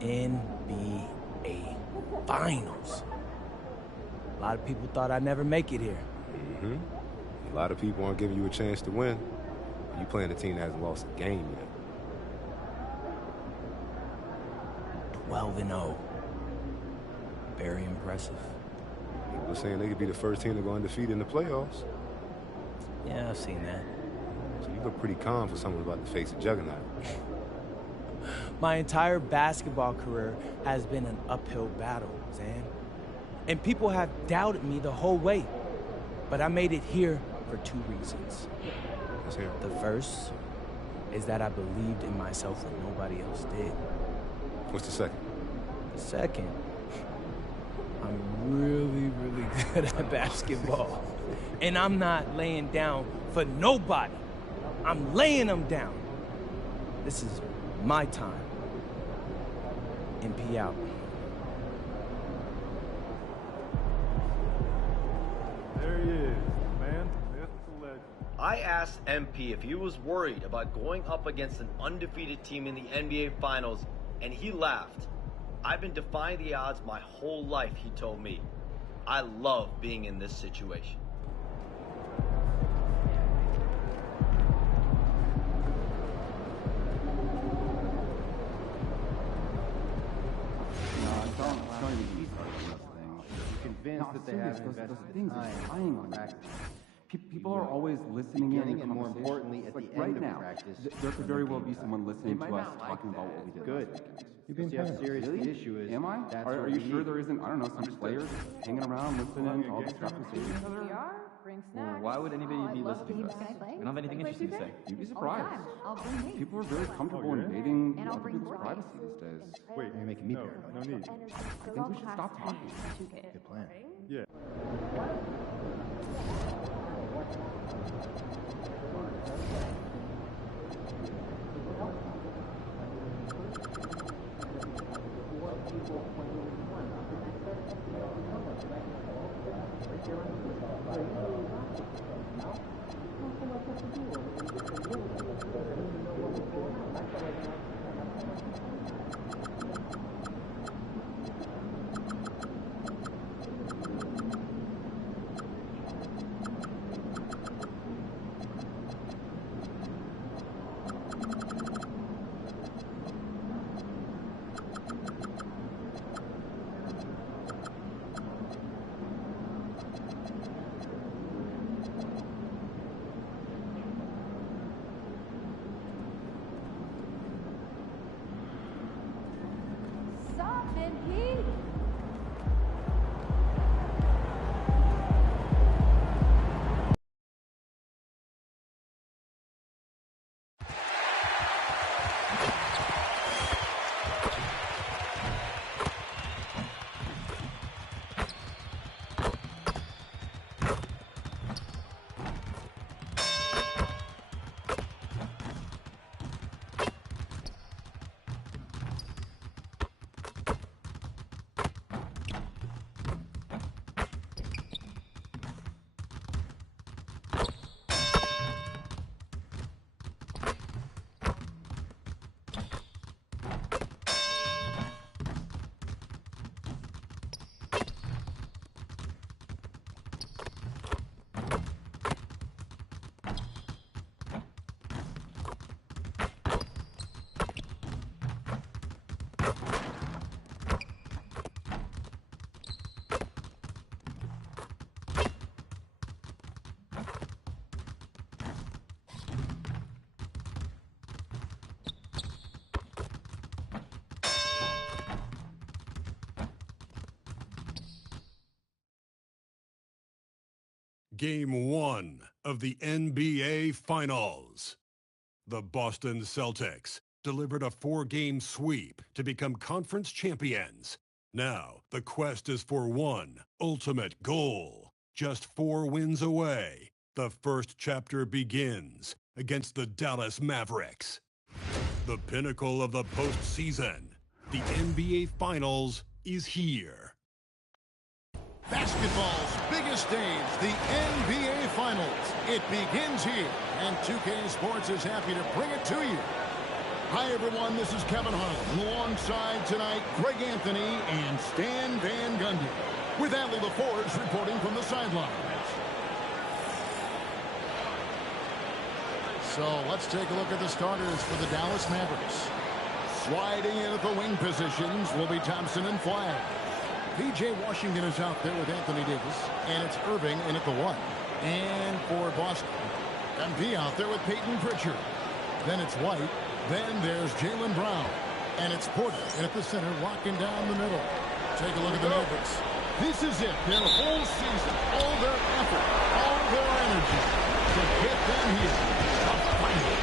NBA Finals. A lot of people thought I'd never make it here. A lot of people aren't giving you a chance to win. You playing a team that hasn't lost a game yet. 12-0. Very impressive. People are saying they could be the first team to go undefeated in the playoffs. Yeah, I've seen that. So you look pretty calm for someone about to face a juggernaut. My entire basketball career has been an uphill battle, Zan. And people have doubted me the whole way. But I made it here for 2 reasons. Let's hear it. The first is that I believed in myself when nobody else did. What's the second? The second, I'm really, really good at basketball. And I'm not laying down for nobody. I'm laying them down. This is my time. MP out. There he is, man, myth to legend. I asked MP if he was worried about going up against an undefeated team in the NBA Finals, and he laughed. I've been defying the odds my whole life, he told me. I love being in this situation. Convinced that they have invested things time on practice. People are always listening in, and more importantly, at the end of practice, there could very well be someone listening to us talking about what we did. Good. You've been serious. The issue is. Am I? Are you sure there isn't? I don't know, some players hanging around listening to all the stuff we say to each other? Well, why would anybody be listening to us? We don't have anything interesting to say. You'd be surprised. People are very comfortable invading other people's privacy these days. Wait, You're making me paranoid. No need. I think we should stop talking. Good plan. Yeah. Game 1 of the NBA Finals. The Boston Celtics delivered a 4-game sweep to become conference champions. Now, the quest is for one ultimate goal. Just 4 wins away. The first chapter begins against the Dallas Mavericks. The pinnacle of the postseason. The NBA Finals is here. Basketball's biggest stage, the NBA Finals. It begins here, and 2K Sports is happy to bring it to you. Hi, everyone. This is Kevin Harlan. Alongside tonight, Greg Anthony and Stan Van Gundy. With Allie LaForge reporting from the sidelines. So let's take a look at the starters for the Dallas Mavericks. Sliding in at the wing positions will be Thompson and Flagg. P.J. Washington is out there with Anthony Davis, and it's Irving in at the 1. And for Boston, MP out there with Peyton Pritchard. Then it's White. Then there's Jaylen Brown. And it's Porter in at the center, locking down the middle. Take a look at the Mavericks. This is it. Their whole season, all their effort, all their energy to get them here. A final.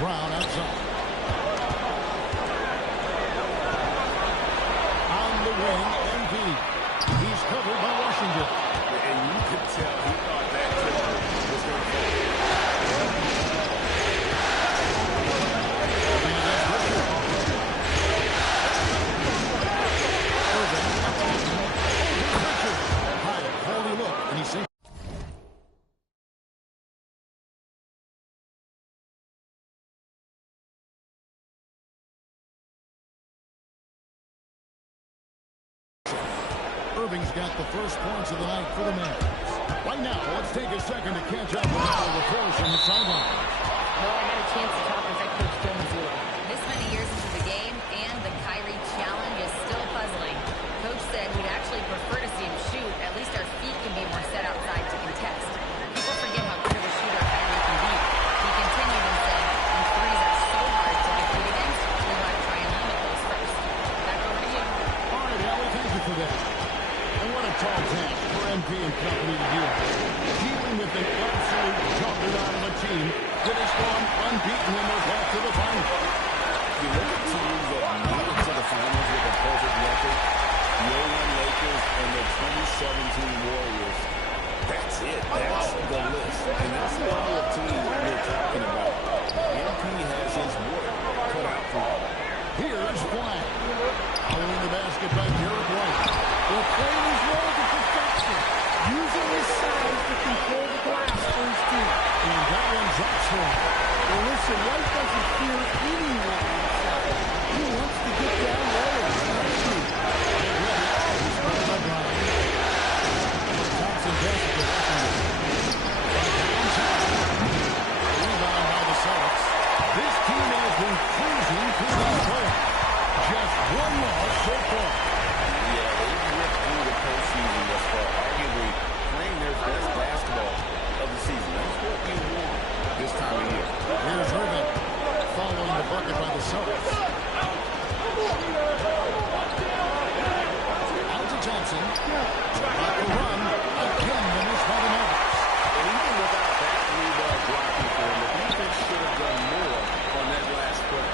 Brown outside. On the wing, MP. He's covered by Washington. And you could tell he thought that was going to fall. High, holy look, and he sinks. Irving's got the first points of the night for the Mavericks. Right now, let's take a second to catch up with all the reports from the sideline. Well, I got a chance to talk with head coach Joe Mazzulla. This many years into the game, and the Kyrie challenge is still puzzling. Coach said we'd actually prefer to see him shoot. At least our feet can be more set outside to contest. People forget how good of a shooter Kyrie can be. He continued and said, when threes are so hard to compete against, we want to try and limit those first. Back over to you. All right, Allie, thank you for that. And what a tall task for MP and company to deal with. Dealing with an absolute juggernaut of a team that has gone unbeaten in their path to the final. You look at teams that made it to the finals with a perfect record, the 01 Lakers and the 2017 Warriors. That's it. That's the list. And that's the level of team we're talking about. MP has his work cut out for him. Here's Flagg. Following the basket by Derek White. They're playing his role to perfection, using his size to control the glass for his team. And that one's up for him. Well, listen, White doesn't fear anyone inside. He wants to get down low and start shooting. Thompson passes to Washington. Rebound by the Celtics. This team has been cruising through these playoffs. Just one loss so far. Yeah, they've ripped through the postseason thus far, arguably playing their best basketball of the season. That's what you want this time of year. Here's Irving following the bucket by the Celtics. Out to Thompson. Block the run. Again, the miss by the Mavericks. And even without that three-ball blocking for him, the defense should have done more on that last play.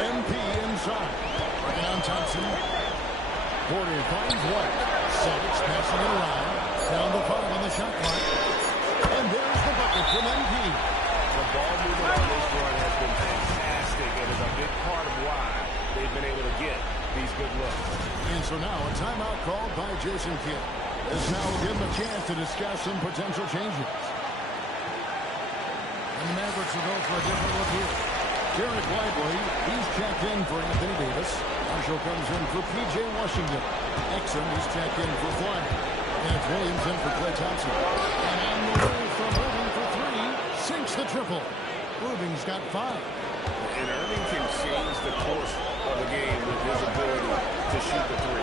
MP inside. Working on Thompson. Porter finds White. Celtics passing it around. Down to 5 on the shot clock. And there's the bucket from MP. The ball movement on this run has been fantastic and is a big part of why they've been able to get these good looks. And so now a timeout called by Jason Kidd. This now will give him a chance to discuss some potential changes. And the Mavericks will go for a different look here. Derek Lively, he's checked in for Anthony Davis. Marshall comes in for P.J. Washington. Exum, he's checked in for Flagg. And it's Williams in for Klay Thompson. And on the way from Irving for 3, sinks the triple. Irving's got 5. And Irving can change the course of the game with his ability to shoot the 3.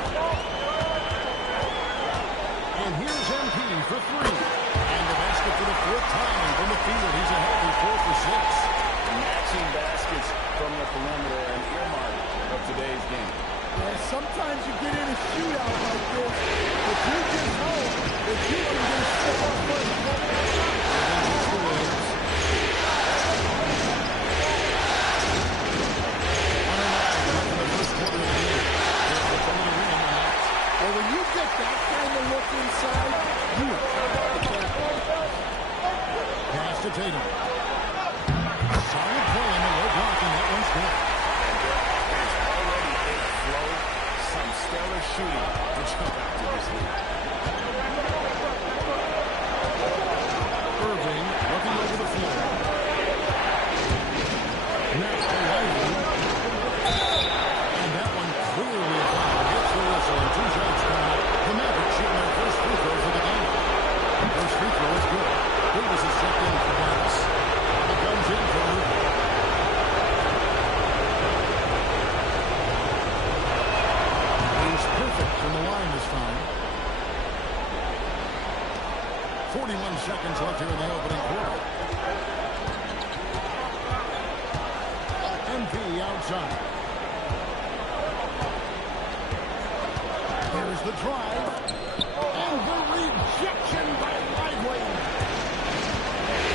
And here's MP for 3. And the basket for the 4th time from the field. He's a healthy 4 for 6. Matching baskets from the perimeter and earmark of today's game. Yeah, sometimes you get in a shootout like this, if you just hope that you can just step up first. On the first quarter of the game. get that kind of look inside, you have to protect. Pass to Tatum. Solid play in the low block, and that one's good. There's already a flow, some stellar shooting to jump out to this league. Irving looking over the floor. Now Lively. And that one clearly a foul. Gets the whistle and 2 shots coming up. The Mavericks shooting their first free throws of the game. First free throw is good. Davis is checked in for Dallas. He comes in for Irving. He's perfect from the line this time. 41 seconds left here in the opening quarter. MP outside. Here's the drive. And the rejection by Lively.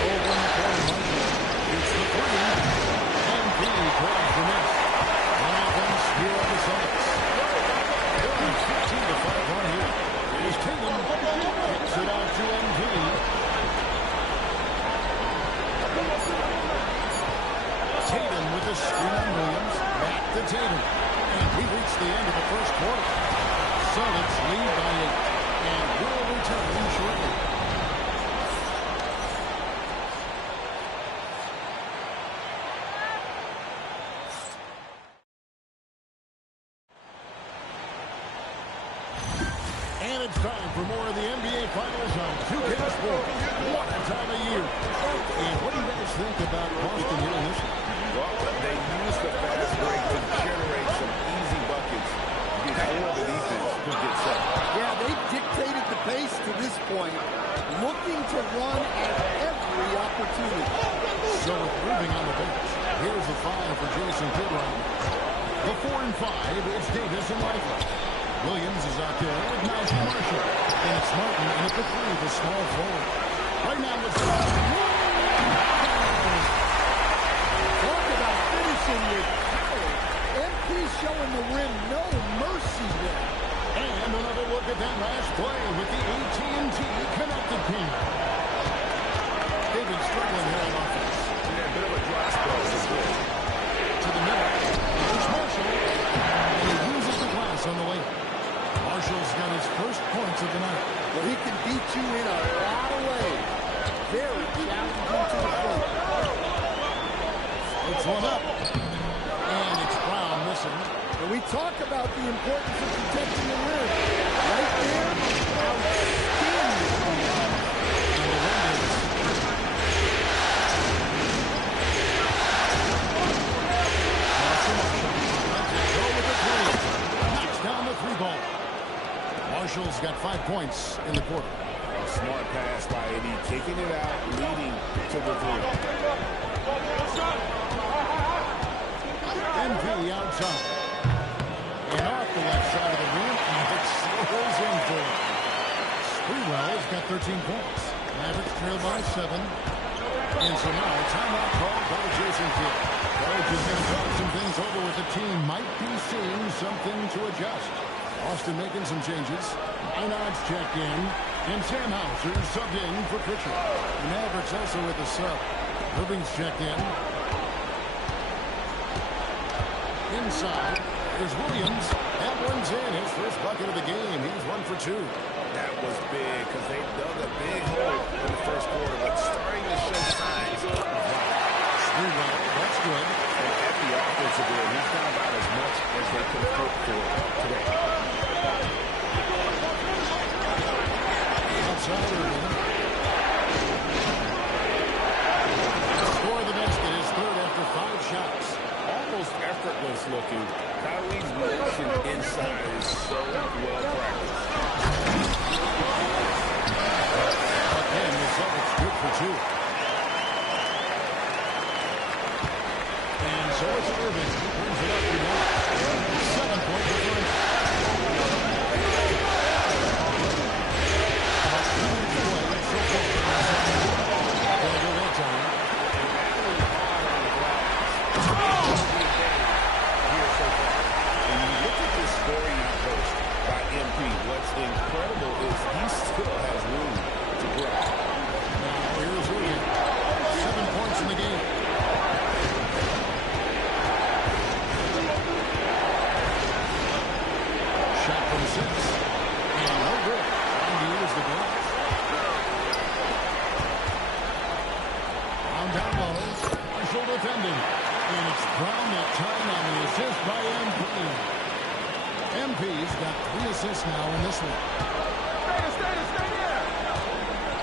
Over in the corner, Marshall. It's the three. MP draws the miss. On offense, here are the Celtics. They're on 15-5 here. Here's Tatum. Kicks it out to MP. Tatum with the screen on Williams. Back to Tatum. And we reach the end of the first quarter. Celtics lead by 8. And will return shortly. And it's time for more of the NBA Finals on 2K Sports. What a time of year. And what do you guys think about Boston here in this one? Well, they used the fast break to generate some easy buckets before the defense could get set. Yeah, they dictated the pace to this point, looking to run at every opportunity. So with moving on the bench, here's the 5 for Jason Kidd. The 4 and 5 is Davis and Lively. Williams is out there with Najee Marshall. And it's Martin in at the 3, the small forward. Right now it's Talk about finishing with power. MP showing the rim no mercy there. And another look at that last play with the AT&T connected team. They've been struggling here on offense. Yeah, a bit of a dry spell this way. To the middle. Here's Marshall. And he uses the glass on the way. Marshall's got his first points of the night. Well, he can beat you in a lot of ways. Very challenging to the front. It's one up. And it's Brown missing. And we talk about the importance of protecting the rim. Right there, outstanding. And the rim is. Marshall. Lets it go with the 3. Knocks down the 3 ball. Marshall's got 5 points in the quarter. Smart pass by AD, taking it out, leading to the 3. MP outside. And off the left side of the rim, and it slows in for him. Sprewell's got 13 points. Mavericks trail by 7. And so now a timeout called by Jason Kidd. Coach is going to talk some things over with the team. Might be seeing something to adjust. Austin making some changes. Einard's checked in. And Sam Hauser subbed in for Pritchard. The Mavericks also with the sub. Irving's checked in. Inside, there's Williams. That one's in. His first bucket of the game. He's 1 for 2. That was big because they dug a big hole in the first quarter, but starting to show signs of life. Sprewell, that's good. And at the offensive end, he's done about as much as they could hope for today. Outside Irving. Score of the basket is third after 5 shots. Almost effortless looking. Kyrie's motion inside is so well practiced. Again, the Celtics good for 2. And so it's Irving. He brings it up to 1. 7-point difference. MP, what's incredible is he still has room to grow. Now here's Irving. 7 points in the game. Shot from 6. And no good. Trying to use the glass. On down low. Marshall defending. And it's Brown that time on the assist by MP. MP's got 3 assists now in this one. Stay there.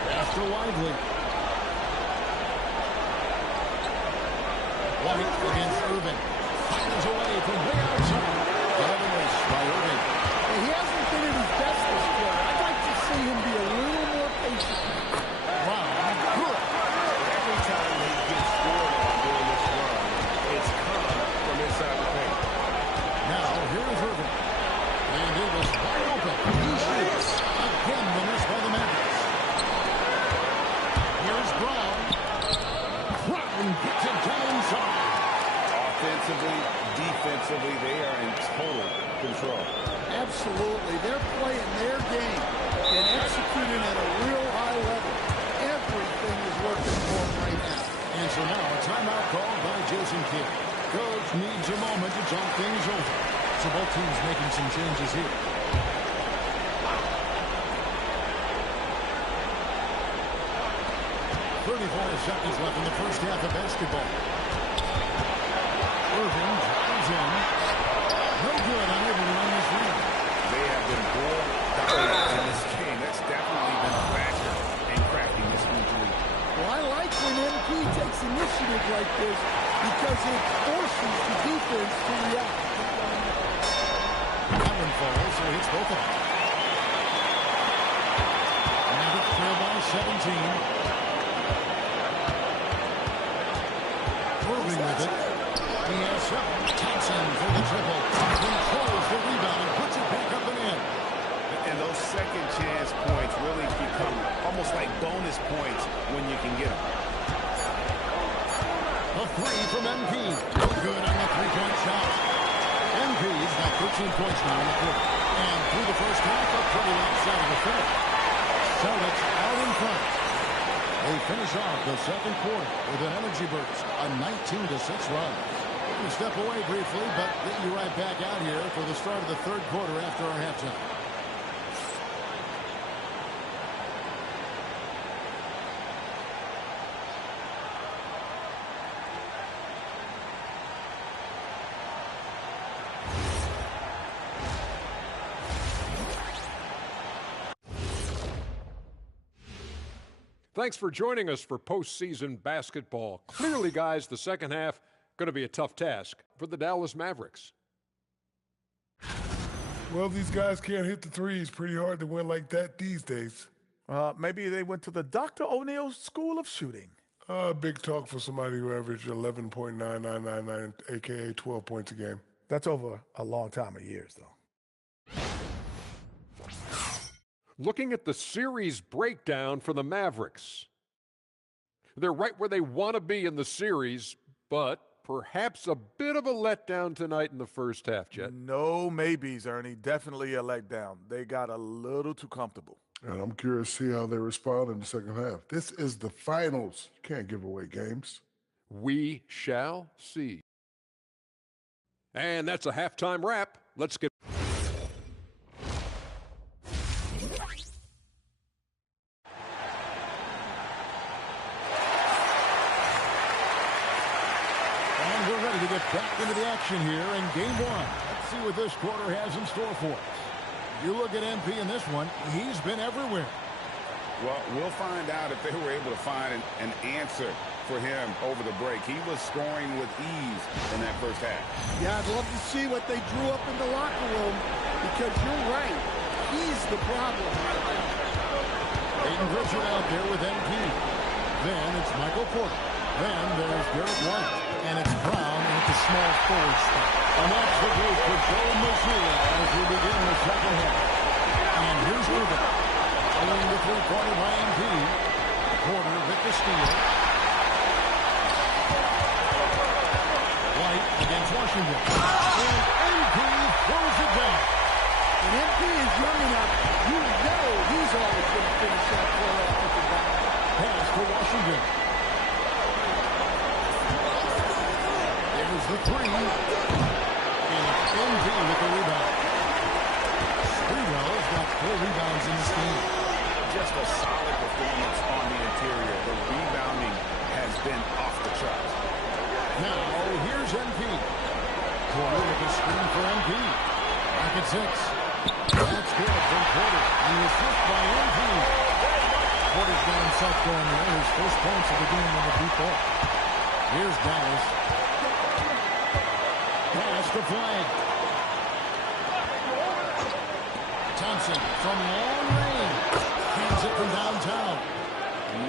Pass to Lively. White against Irving. Fires away from way outside. Driving race by Irving. He hasn't been at his best this quarter. I'd like to see him be a little more patient. Wow, good. Every time he gets scored on during this run, it's come from inside the paint. Now, here's Irving. And it was wide open. He shoots. Again, the miss by the Mavericks. Here's Brown. Brown gets it down inside. Offensively, defensively, they are in total control. Absolutely. They're playing their game and executing at a real high level. Everything is working for them right now. And so now a timeout called by Jason Kidd. Coach needs a moment to talk things over. So both teams making some changes here. Seconds left in the first half of basketball. Irving drives in. No good, unable to run this lead. They have been more dominant in this game. That's definitely been a factor in cracking this huge lead. Well, I like when MP takes initiative like this because it forces the defense to react. That one falls, so it's both of them. Mavericks trail by 17. Irving with it. He has 7. Thompson for the triple. Controls the rebound and puts it back up and in. And those second chance points really become almost like bonus points when you can get them. A 3 from MP. No good on the three-point shot. MP's got 13 points now in the quarter. And through the first half, a pretty lopsided affair. Celtics out in front. They finish off the second quarter with an energy burst, a 19-6 run. We'll step away briefly, but get you right back out here for the start of the third quarter after our halftime. Thanks for joining us for postseason basketball. Clearly, guys, the second half going to be a tough task for the Dallas Mavericks. Well, these guys can't hit the threes. Pretty hard to win like that these days. Maybe they went to the Dr. O'Neil School of Shooting. Big talk for somebody who averaged 11.9999, a.k.a. 12 points a game. That's over a long time of years, though. Looking at the series breakdown for the Mavericks. They're right where they want to be in the series, but perhaps a bit of a letdown tonight in the first half, Jet. No maybes, Ernie. Definitely a letdown. They got a little too comfortable. And I'm curious to see how they respond in the second half. This is the finals. You can't give away games. We shall see. And that's a halftime wrap. Let's get... Back into the action here in game one. Let's see what this quarter has in store for us. You look at MP in this one, he's been everywhere. Well, we'll find out if they were able to find an answer for him over the break. He was scoring with ease in that first half. Yeah, I'd love to see what they drew up in the locker room because you're right. He's the problem. Peyton Pritchard out there with MP. Then it's Michael Porter. Then there's Derek White. And it's Brown at the small forward spot. And that's the group for Joe Mazzulla as we begin the second half. And here's Irving. Following the three-pointer by MP. Porter with the steal. White against Washington. And MP throws it down. And MP is young enough, you know he's always going to finish that play off with the back. Pass to Washington. There's the three. And it's MP with the rebound. Sprewell has got 4 rebounds in this game. Just a solid performance on the interior. The rebounding has been off the charts. Now, here's MP. Porter with a screen for MP. Back at 6. That's good from Porter. And the assist by MP. Porter's got himself going there. His first points of the game on the deep ball. Here's Dallas. Pass to Flag. Thompson from long range. Hands it from downtown.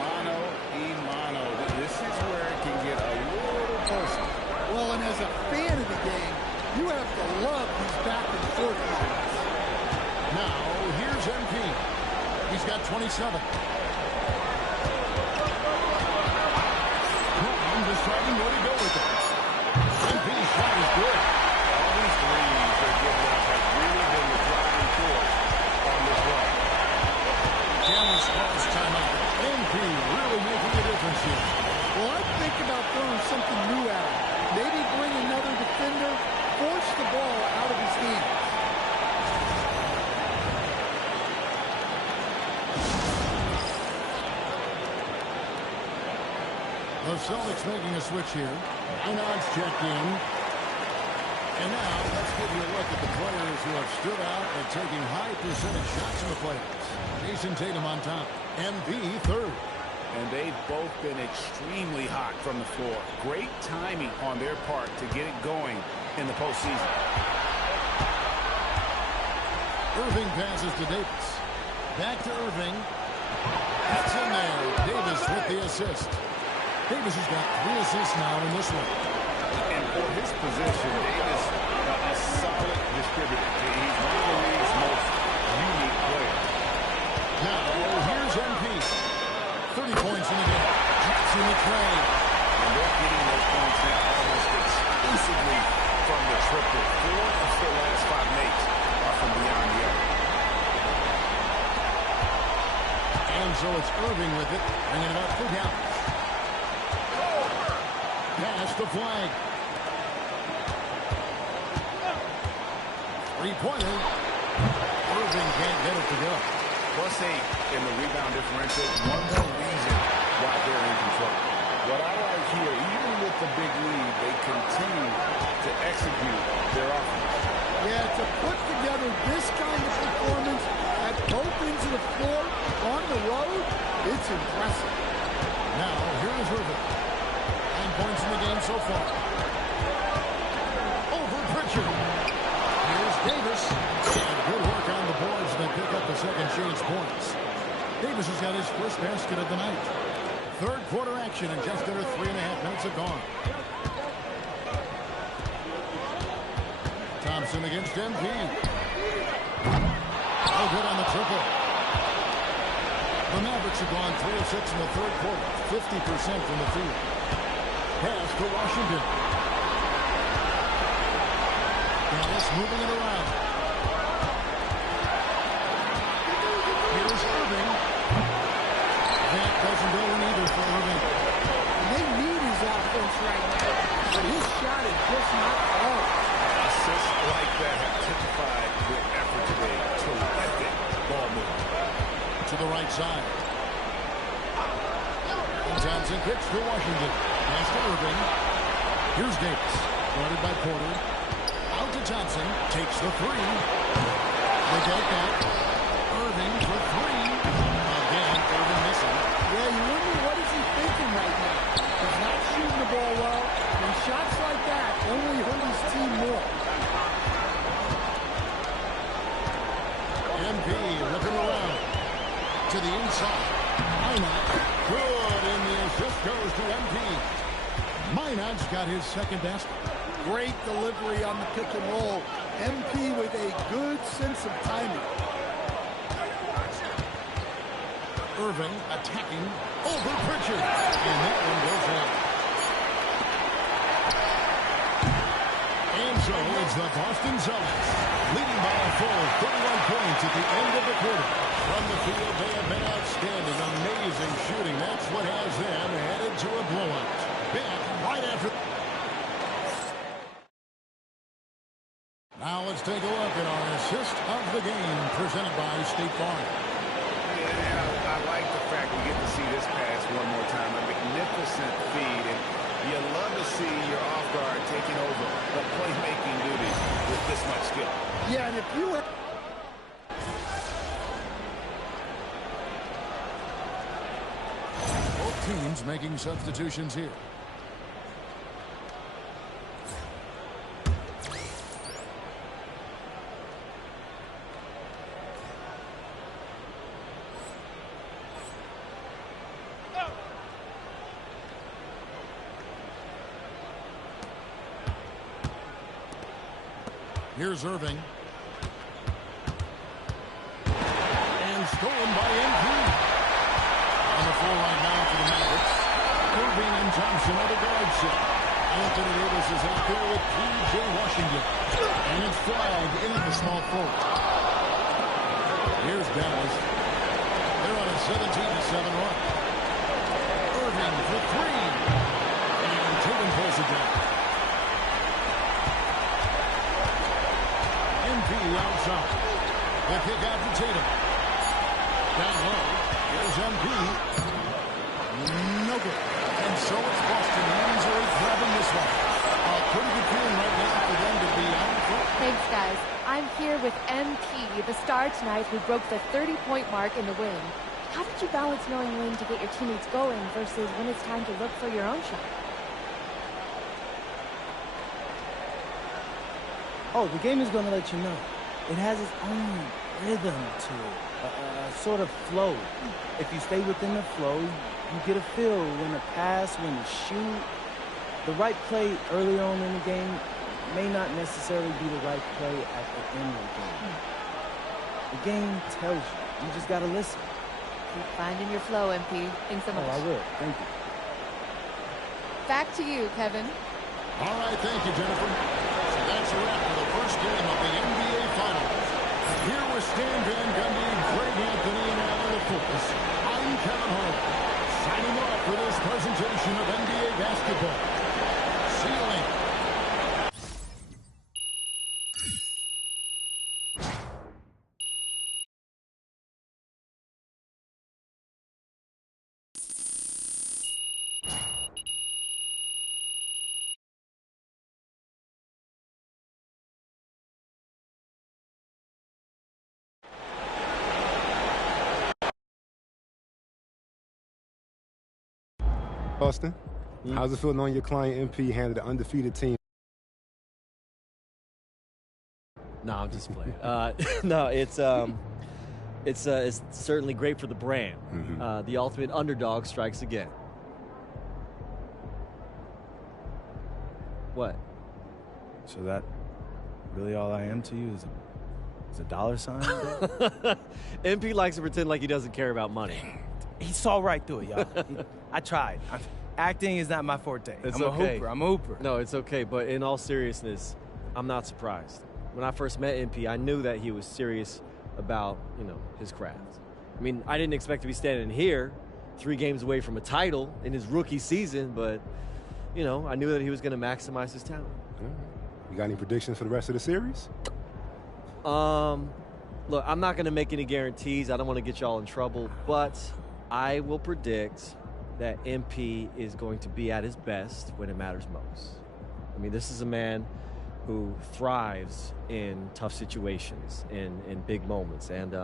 Mano a mano. This is where it can get a little personal. Well, and as a fan of the game, you have to love these back and forth moments. Now, here's MP. He's got 27. I'm deciding where to go with it. MP's shot is good. All these threes they're giving up have really been the driving force on this run. Dallas calls timeout. MP really making a difference here. Well, I think about throwing something new at him. Maybe bring another defender, force the ball out of his hands. The Celtics making a switch here. Einards checked in. And now let's give you a look at the players who have stood out at taking high percentage shots in the playoffs. Jason Tatum on top. MP third. And they've both been extremely hot from the floor. Great timing on their part to get it going in the postseason. Irving passes to Davis. Back to Irving. That's in there. Davis with the assist. Davis has got 3 assists now in this one. And for his position, Davis, a solid distributor. He's one of the league's most unique players. Now, here's MP. 30 points in the game. Jackson McRae. And they're getting those points now almost exclusively from the triple. 4 of their last 5 makes are from beyond the arc. And so it's Irving with it, bringing it up for Dallas. Pass the Flag. 3-pointer. Irving can't get it to go. +8 in the rebound differential. One more reason why they're in control. What I like here, even with the big lead, they continue to execute their offense. Yeah, to put together this kind of performance at both ends of the floor on the road, it's impressive. Now, here is Irving. 9 points in the game so far. Over Pritchard. Here's Davis. And good work on the boards. They pick up the second chance points. Davis has got his first basket of the night. Third quarter action, and just under 3.5 minutes have gone. Thompson against MP. Oh, good on the triple. The Mavericks have gone 3 of 6 in the third quarter. 50% from the field. Pass to Washington. Dallas moving it around. Here's Irving. That doesn't go in either for Irving. And they need his offense right now, but his shot is just not falling. Assists like that have typified their effort today. Terrific ball movement. To the right side. Thompson kicks to Washington. Pass to Irving. Here's Davis. Guarded by Porter. Out to Thompson. Takes the 3. They get that. Irving for 3. Again, Irving missing. Yeah, you wonder what is he thinking right now. He's not shooting the ball well, and shots like that only hurt his team more. MP looking around. To the inside. Minot. Good, and the assist goes to MP. Minot's got his second basket. Great delivery on the pick and roll. MP with a good sense of timing. Irving attacking over Pritchard. And that one goes out. And so it's is the Boston Celtics, leading by a full 31 points at the end of the quarter. From the field, they have been outstanding. Amazing shooting. That's what has them headed to a blowout. Back right after. Now let's take a look at our assist of the game, presented by State Farm. Yeah, I like the fact we get to see this pass one more time. A magnificent feed, and you love to see your off guard taking over the playmaking duties with this much skill. Yeah, and if you have... Both teams making substitutions here. Here's Irving. And stolen by MP. On the floor right now for the Mavericks. Irving and Thompson are the guard set. Anthony Davis is out there with P.J. Washington. And it's flagged into the small forward. Here's Dallas. They're on a 17-7 run. Irving for three. And Tatum pulls it down. MP outside. The kick out to Tatum. Down low. Here's MP. No good. And so it's Boston easily grabbing this one. Pretty good feeling right now for them to be on the floor. Thanks, guys. I'm here with MP, the star tonight who broke the 30-point mark in the win. How did you balance knowing when to get your teammates going versus when it's time to look for your own shot? Oh, the game is going to let you know. It has its own rhythm to it, a sort of flow. If you stay within the flow, you get a feel when to pass, when to shoot. The right play early on in the game may not necessarily be the right play at the end of the game. The game tells you. You just got to listen. Keep finding your flow, MP. Thanks so much. Oh, I will. Thank you. Back to you, Kevin. All right, thank you, Jennifer. So that's a wrap for the first game of the NBA Finals. Here with Stan Van Gundy, Greg Anthony, and Alan LaForce, I'm Kevin Harlan, signing off for this presentation of NBA basketball. See you later. Austin, how's it feel knowing your client MP handled an undefeated team? No, I'm just playing. No, it's certainly great for the brand. The ultimate underdog strikes again. What? So that really all I am to you is a dollar sign? MP likes to pretend like he doesn't care about money. He saw right through it, y'all. I tried. Acting is not my forte. I'm a hooper. No, it's okay. But in all seriousness, I'm not surprised. When I first met MP, I knew that he was serious about, his craft. I mean, I didn't expect to be standing here 3 games away from a title in his rookie season, but, I knew that he was going to maximize his talent. You got any predictions for the rest of the series? Look, I'm not going to make any guarantees. I don't want to get y'all in trouble, but I will predict that MP is going to be at his best when it matters most. I mean, this is a man who thrives in tough situations, in big moments, and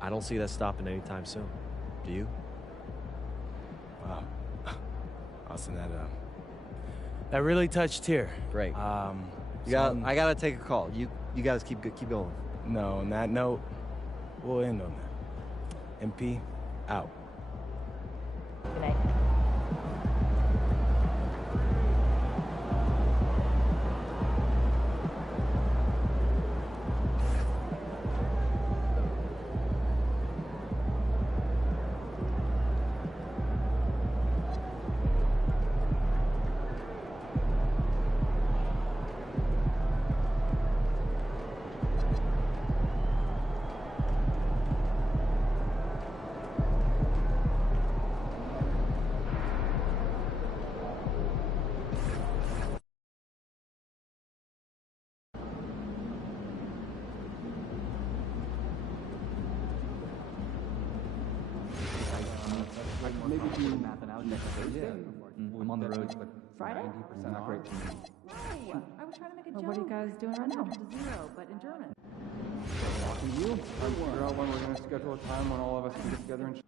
I don't see that stopping anytime soon. Do you? Wow. Austin, that really touched here. Great. I gotta take a call. You guys keep going. No, on that note, we'll end on that. MP, out. Good night. I could maybe do math and algebra next Thursday. I'm on the road, but Friday? 90% not great. No, I was trying to make a joke. What are you guys doing right now? To zero, but in German. Talking to you, trying to figure out when we're going to schedule a time when all of us can get together and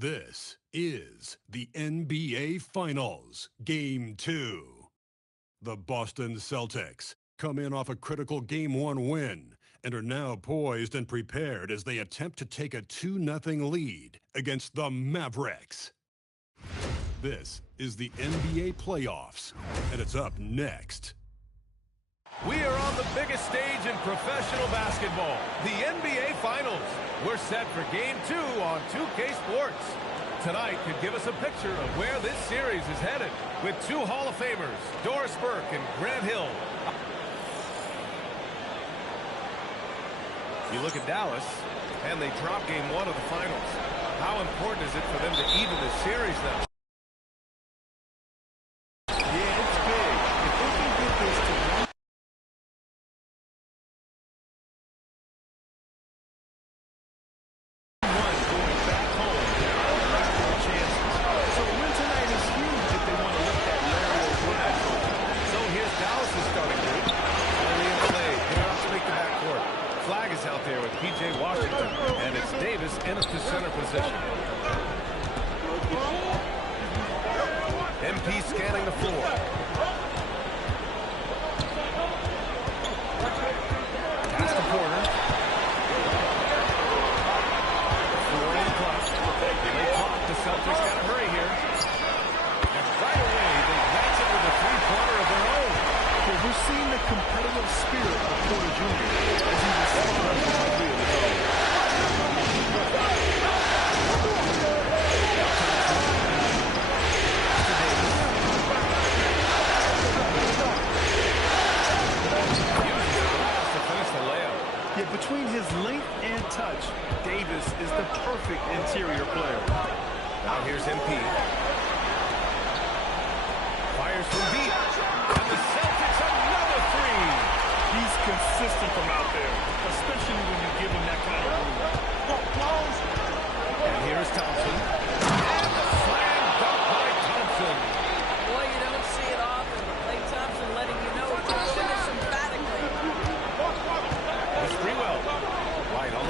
This is the NBA Finals, Game 2. The Boston Celtics come in off a critical Game 1 win and are now poised and prepared as they attempt to take a 2-0 lead against the Mavericks. This is the NBA playoffs, and it's up next. We are on the biggest stage in professional basketball, the NBA Finals. We're set for Game 2 on 2K Sports. Tonight could give us a picture of where this series is headed with two Hall of Famers, Doris Burke and Grant Hill. You look at Dallas, and they drop Game 1 of the Finals. How important is it for them to even this series now? Yeah, it's big. If they can get this to one. Out there with P.J. Washington, and it's Davis in the center position. MP scanning the floor. Pass to Porter. 4 on the clock. They clock. The Celtics got to hurry here. And right away, they match it with a three-pointer of their own. Well, we're seeing the competitive spirit of Porter Jr. as he responds to the three of his own. Yeah, between his length and touch, Davis is the perfect interior player. Now here's MP. Fires from deep. And the Celtics another three. He's consistent from out there, especially when you give him that kind of room. And here's Thompson. And the slam dunk by Thompson. Boy, you don't see it often, but Klay Thompson letting you know he's doing this emphatically. Here's Sprewell. Right on the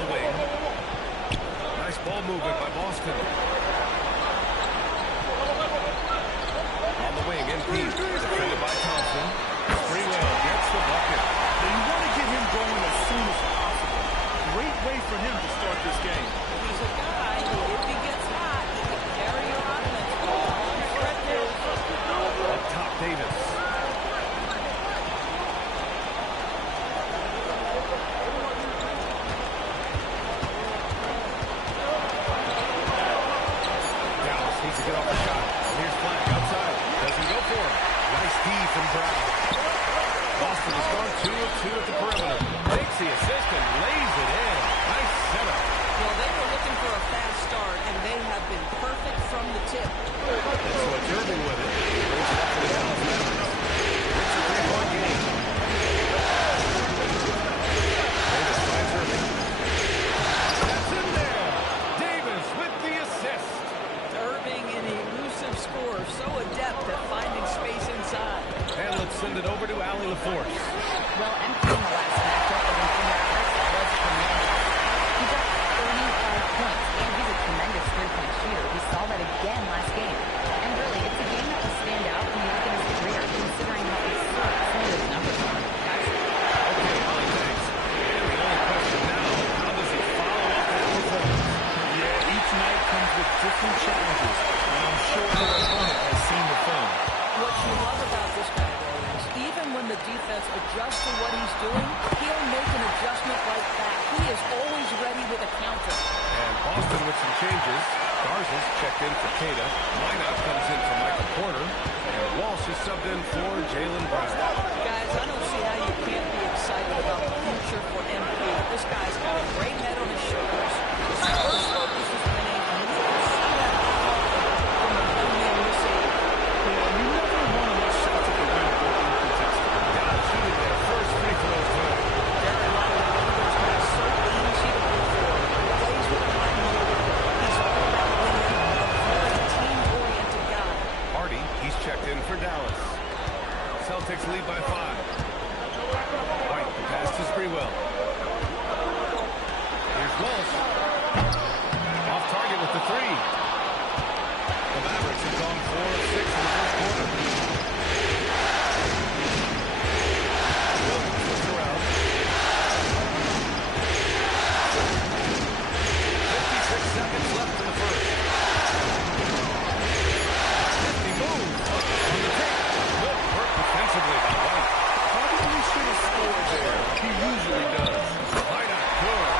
2 of 2 at the perimeter. Takes the assist and lays it in. Nice setup. Well, they were looking for a fast start, and they have been perfect from the tip. And so it's Irving with it. Brings it up to the Dallas Mavericks. It's a 3-point game. Davis finds Irving. That's in there. Davis with the assist. Irving, an elusive scorer, so adept at finding space inside. And let's send it over to Allie LaForce. Well, MP in the last matchup against the Mavericks was tremendous. He got 35 points, and he's a tremendous three-point shooter. We saw that again last game. And really, it's a game that will stand out when you look at his career, considering how absurd some of those numbers are. Guys? Okay, Ron, thanks. And the only question now, how does he follow up that performance? Yeah, each night comes with different challenges, and I'm sure their opponent has seen the film. What you love about this guy, though, is even when the defense adjusts to what he's doing, he'll make an adjustment like that. He is always ready with a counter. And Boston with some changes. Garza's checked in for Queta. Minot comes in for Michael Porter. And Walsh is subbed in for Jaylen Brown. Guys, I don't see how you can't be excited about the future for MP. This guy's got a great head on his shoulders. His first focus is winning, and you can see that from the young man this age. Yeah, you never want to miss shots at the rim go uncontested. Got it shooting their first free throws tonight. Very likely one of those guys so easy to root for. Plays with a high motor. He's all about winning. A very team-oriented guy. Hardy, he's checked in for Dallas. Celtics lead by 5. White, the pass to Sprewell. Here's Walsh. Off target with the 3. The Mavericks have gone 4 of 6 in the first quarter. Williams looks around. 56 seconds left in the first. 50 moves. On the take. Good work defensively by White. Probably should have scored there. He usually does. Minot, good.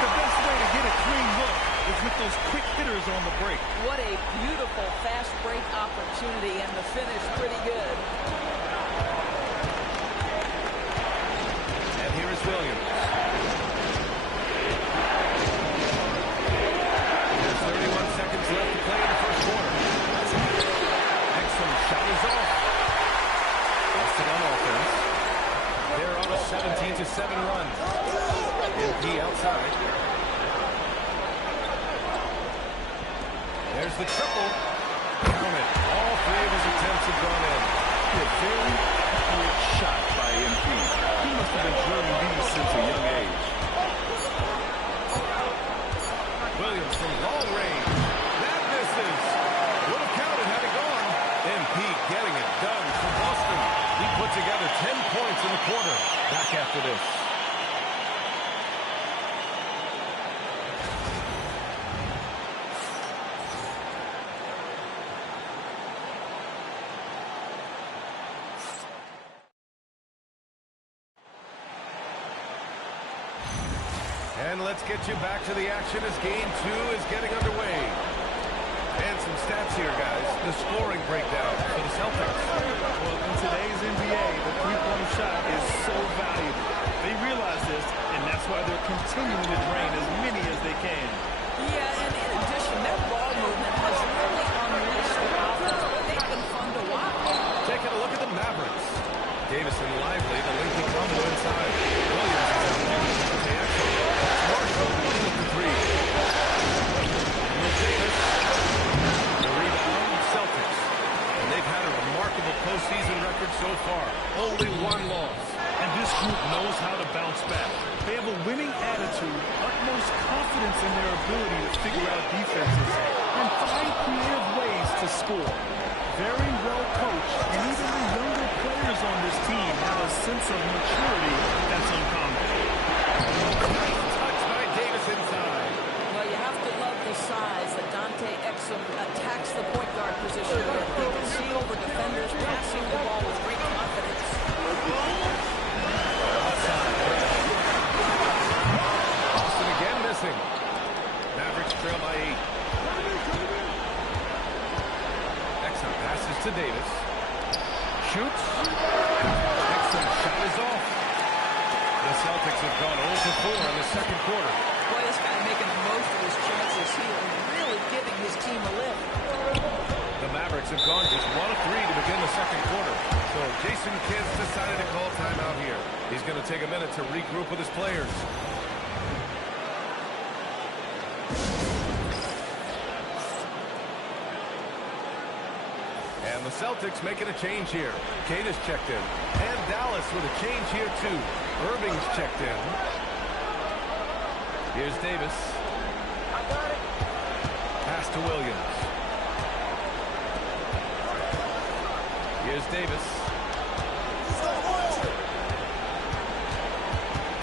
The best way to get a clean look is with those quick hitters on the break. What a beautiful fast break opportunity, and the finish pretty good. And here is Williams. There's 31 seconds left to play in the first quarter. Excellent shot is off. Boston on offense. They're on a 17-7 run. MP outside. There's the triple. Count it. All 3 of his attempts have gone in. A very accurate shot by MP. He must have been drilling these since a young age. Williams from long range. That misses. Would have counted had it gone. MP getting it done for Boston. He put together 10 points in the quarter. Back after this. And let's get you back to the action as Game 2 is getting underway. And some stats here, guys. The scoring breakdown for the Celtics. Well, in today's NBA, the three-point shot is so valuable. They realize this, and that's why they're continuing to drain as many as they can. Yeah, and in addition, their ball movement has really unleashed the offense, but they've been fun to watch. Taking a look at the Mavericks. Davison lively, the lengthy combo inside. Williams is out there. Okay, excellent. That's Marshall with the 3. Will Davis. The rebound, Celtics. And they've had a remarkable postseason record so far. Only 1 loss. And this group knows how to bounce back. They have a winning attitude, utmost confidence in their ability to figure out defenses, and find creative ways to score. Very well coached, and even the younger players on this team have a sense of maturity that's uncommon. Nice touch by Davis inside. Well, you have to love the size that Dante Exum attacks the point guard position with. He can see over defenders, passing the ball with great confidence. Boston again missing. Mavericks trail by 8. Exum passes to Davis. Shoots. Exum shot is off. The Celtics have gone 0 for 4 in the second quarter. Boy, this guy making the most of his chances here and really giving his team a lift. The Mavericks have gone just 1 of 3 to begin the second quarter. So Jason Kidd's decided to call timeout here. He's going to take a minute to regroup with his players. And the Celtics making a change here. Cade is checked in. And Dallas with a change here too. Irving's checked in. Here's Davis. I got it. Pass to Williams. Here's Davis.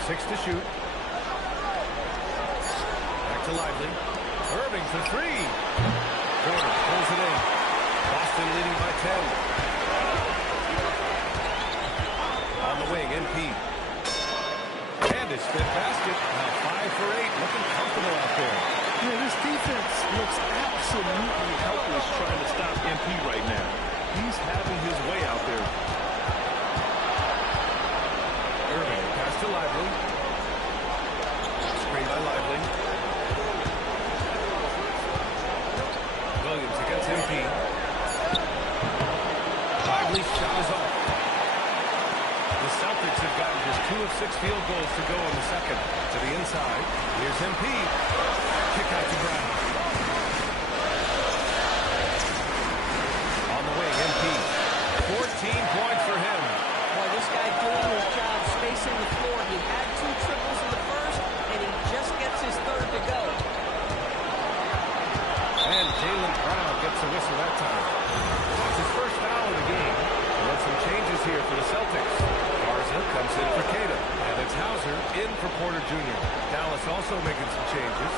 6 to shoot. Back to Lively. Irving for 3. Porter pulls it in. Boston leading by 10. On the wing, MP. And his fifth basket. Now 5 for 8. Looking comfortable out there. Yeah, this defense looks absolutely helpless trying to stop MP right now. He's having his way out there. Irving, pass to Lively. Screen by Lively. Williams against MP. Lively shot is off. The Celtics have gotten just 2 of 6 field goals to go in the second. To the inside. Here's MP. Kick out to Brown. On the wing, MP. 14 points for him. Boy, this guy doing his job spacing the floor. He had 2 triples in the first, and he just gets his third to go. And Jaylen Brown gets a whistle that time. That's his first foul of the game. And some changes here for the Celtics. Garza comes in for Queta. And it's Hauser in for Porter Jr. Dallas also making some changes.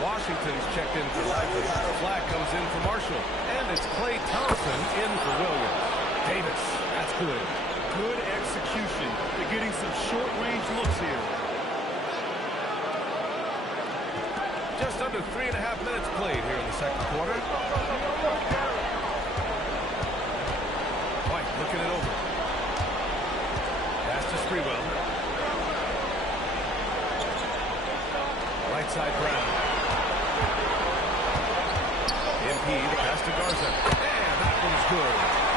Washington's checked in for Lively. Flack comes in for Marshall. And it's Klay Thompson in for Williams. Davis, that's good. Good execution. They're getting some short-range looks here. Just under 3.5 minutes played here in the second quarter. White looking it over. Pass to Sprewell. Right side Brown. MP, the pass to Garza. And that one's good.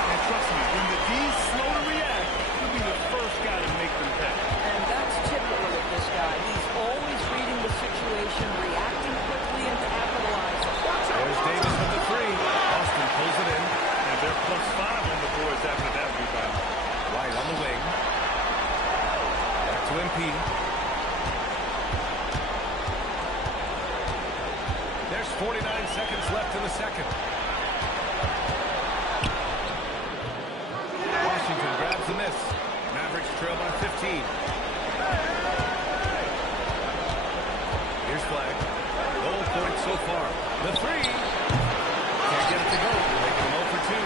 And trust me, when the D's slow to react, he'll be the first guy to make them pay. And that's typical of this guy. He's always reading the situation, reacting quickly and capitalizing. There's Davis with the 3. Boston pulls it in. And they're +5 on the boards after that rebound. White on the wing. Back to MP. There's 49 seconds left in the second. Washington grabs the miss. Mavericks trail by 15. Here's Flag. No points so far. The 3. Can't get it to go. Making him 0 for 2.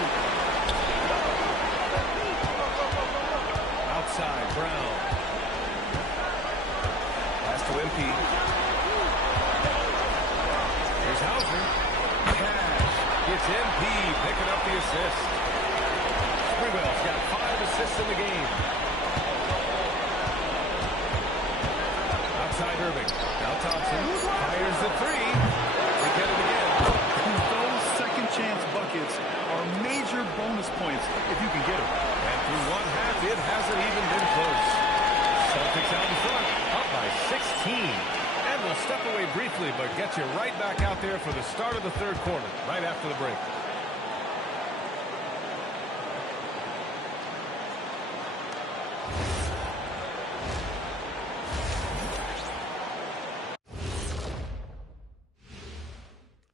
Outside, Brown. Pass to MP. Here's Hauser. Cash. It's MP picking up the assist. Sprewell's got 5 assists in the game. Outside Irving. Now Thompson fires the 3. They get it again. Those second chance buckets are major bonus points if you can get them. And through one half, it hasn't even been close. Celtics out in front, up by 16. And we'll step away briefly, but get you right back out there for the start of the third quarter, right after the break.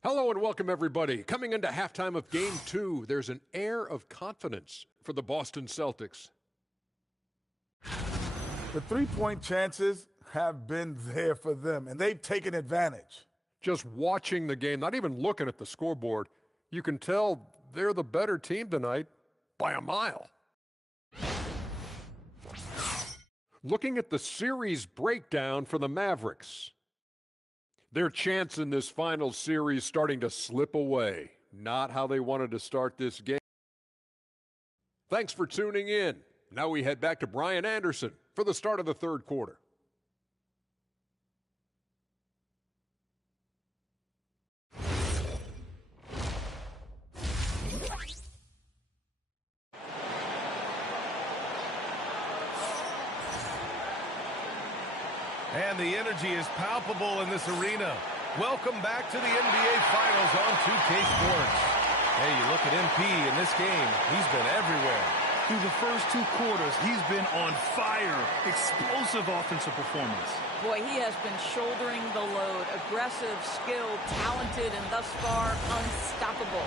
Hello and welcome, everybody. Coming into halftime of Game 2, there's an air of confidence for the Boston Celtics. The three-point chances have been there for them, and they've taken advantage. Just watching the game, not even looking at the scoreboard, you can tell they're the better team tonight by a mile. Looking at the series breakdown for the Mavericks. Their chance in this final series starting to slip away. Not how they wanted to start this game. Thanks for tuning in. Now we head back to Brian Anderson for the start of the third quarter. And the energy is palpable in this arena. Welcome back to the NBA Finals on 2K Sports. Hey, you look at MP in this game, he's been everywhere. Through the first 2 quarters, he's been on fire. Explosive offensive performance. Boy, he has been shouldering the load. Aggressive, skilled, talented, and thus far, unstoppable.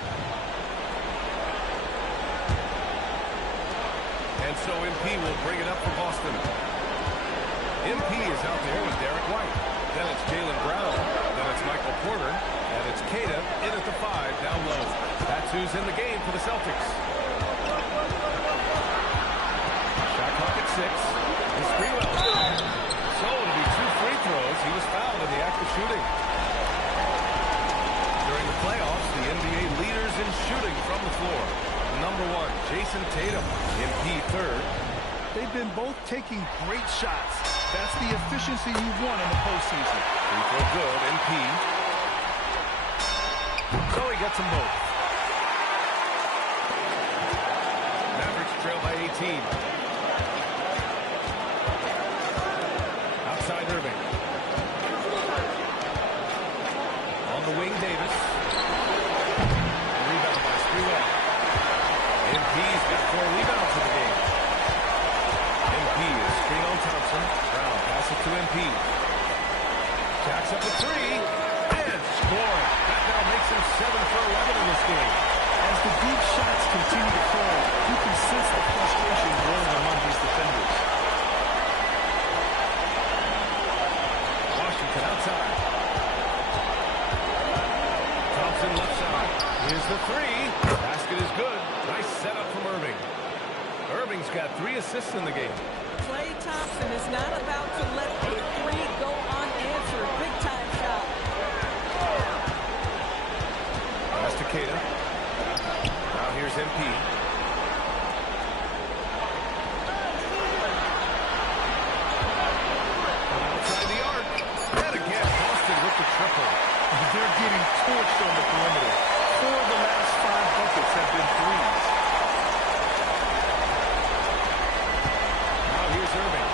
And so MP will bring it up for Boston. MP is out there with Derek White. Then it's Jaylen Brown. Then it's Michael Porter. And it's Queta in at the 5 down low. That's who's in the game for the Celtics. Shot clock at 6. And Sprewell. So it'll be 2 free throws. He was fouled in the act of shooting. During the playoffs, the NBA leaders in shooting from the floor. Number 1, Jason Tatum. MP third. They've been both taking great shots. That's the efficiency you want in the postseason. Free throw good, MP. So he gets them both. Mavericks trail by 18. Outside Irving. On the wing, Davis. Rebound by Sprewell. MP's got 4 rebounds in the game. MP is screen on Thompson. Brown pass it to MP. Jacks up a 3 and scoring. That now makes him 7 for 11 in this game. As the deep shots continue to fall, you can sense the frustration growing among these defenders. Washington outside. Thompson left side. Here's the 3. Basket is good. Nice setup from Irving. Irving's got 3 assists in the game. Klay Thompson is not about to let a 3 go unanswered. Big time shot. Pass to Queta. Now here's MP. Outside the arc. And again, Boston with the triple. They're getting torched on the perimeter. 4 of the last 5 buckets have been threes. Now here's Irving.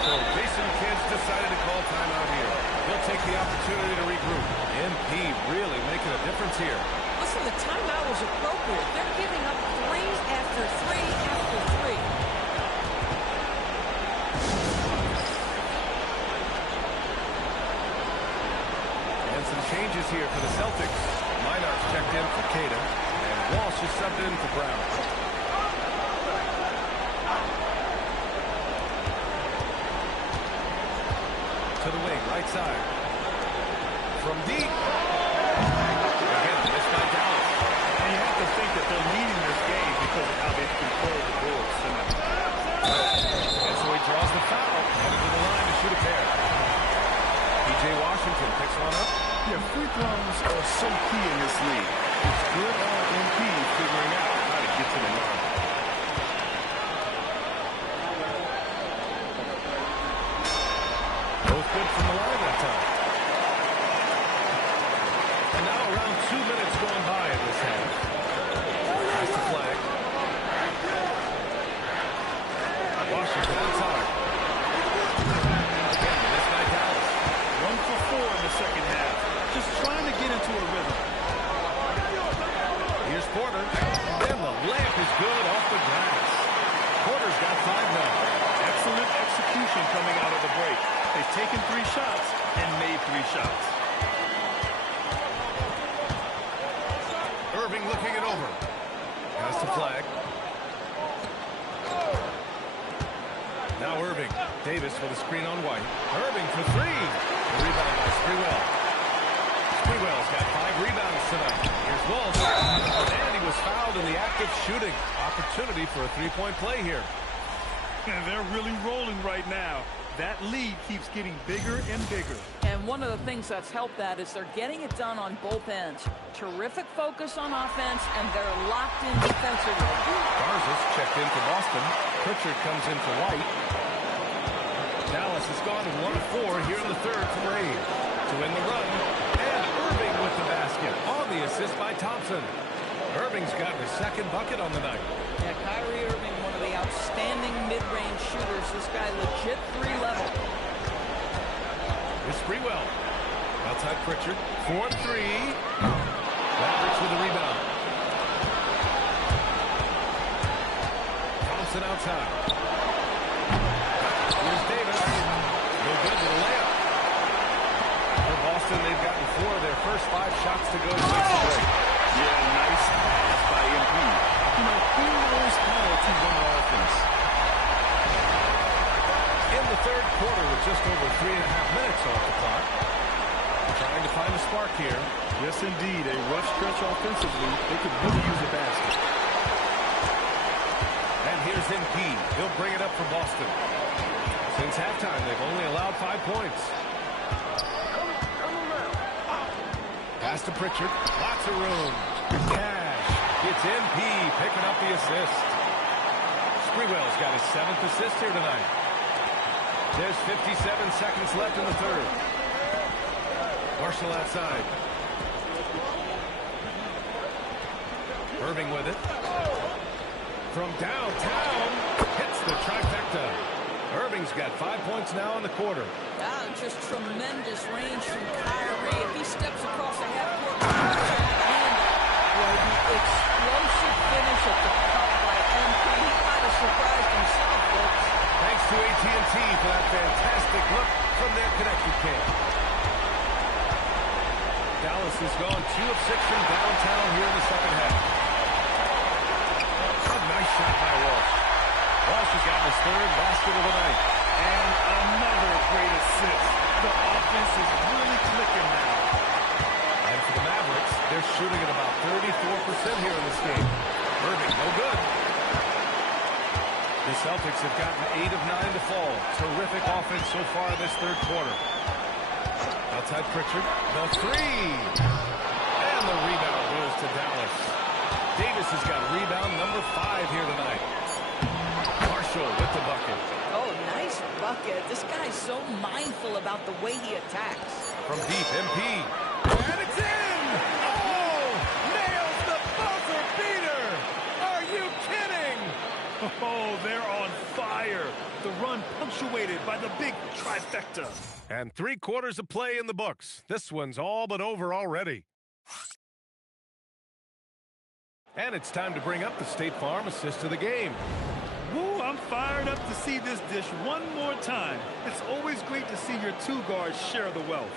So Jason Kidd's decided to call timeout here. He'll take the opportunity to regroup. MP really making a difference here. Listen, the timeout was appropriate. They're giving up 3 after 3 after 3. And some changes here for the Celtics. Minar's checked in for Queta, and Walsh is subbed in for Brown. To the wing, right side. From deep. Again, missed by Dallas. And you have to think that they're leading this game because of how they've controlled the Bulls tonight. And so he draws the foul. Headed to the line to shoot a pair. P.J. Washington picks one up. Yeah, free throws are so key in this league. It's good on MP figuring out how to get to the line. Both good from the line that time. And now around 2 minutes going by in this half. Pass the flag. Washington outside. Again, missed by Dallas. 1 for 4 in the second half. Just trying to get into a rhythm. Here's Porter. And the layup is good off the glass. Porter's got 5 now. Excellent execution coming out of the break. They've taken 3 shots and made 3 shots. Irving looking it over. Pass the flag. Now Irving. Davis with a screen on White. Irving for 3. The rebound by Sprewell. Sprewell's got 5 rebounds tonight. Here's Walsh. And he was fouled in the act of shooting. Opportunity for a 3-point play here. And they're really rolling right now. That lead keeps getting bigger and bigger. And one of the things that's helped that is they're getting it done on both ends. Terrific focus on offense, and they're locked in defensively. Garza's checked in for Boston. Pritchard comes in for White. Dallas has gone to 1 of 4 here in the third from Reed. To win the run, and Irving with the basket on the assist by Thompson. Irving's got his 2nd bucket on the night. Yeah, Kyrie Irving, one of the outstanding mid-range shooters. This guy Sprewell. Outside Pritchard. 4-3. Mavericks with the rebound. Thompson outside. Here's Davis. No good with a layup. For Boston, they've gotten 4 of their first 5 shots to go since the break. Yeah, nice pass by MP. You know, who knows how to run offense? In the third quarter with just over 3.5 minutes off the clock. Trying to find a spark here. Yes, indeed. A rough stretch offensively. They could really use a basket. And here's MP. He'll bring it up for Boston. Since halftime, they've only allowed 5 points. Pass to Pritchard. Lots of room. Cash. It's MP picking up the assist. Sprewell's got his 7th assist here tonight. There's 57 seconds left in the third. Marshall outside. Irving with it. From downtown, hits the trifecta. Irving's got 5 points now in the quarter. Just tremendous range from Kyrie. If he steps across the half-court, the explosive finish at the cup by MP. He might have surprised himself, folks. Thanks to AT&T for that fantastic look from their connected camp. Dallas has gone 2 of 6 from downtown here in the second half. A nice shot by Walsh. Walsh has gotten his 3rd basket of the night. And another great assist. The offense is really clicking now. And for the Mavericks, they're shooting at about 34% here in this game. Irving, no good. The Celtics have gotten 8 of 9 to fall. Terrific offense so far in this third quarter. Outside Pritchard, the 3. And the rebound goes to Dallas. Davis has got rebound number 5 here tonight. Marshall with the bucket. Oh, nice bucket. This guy's so mindful about the way he attacks. From deep, MP. And it's in! Oh! Nails the buzzer beater! Are you kidding? Oh, they're on fire. The run punctuated by the big trifecta. And 3 quarters of play in the books. This one's all but over already. And it's time to bring up the State Farm assist of the game. Woo, I'm fired up to see this dish one more time. It's always great to see your 2 guards share the wealth.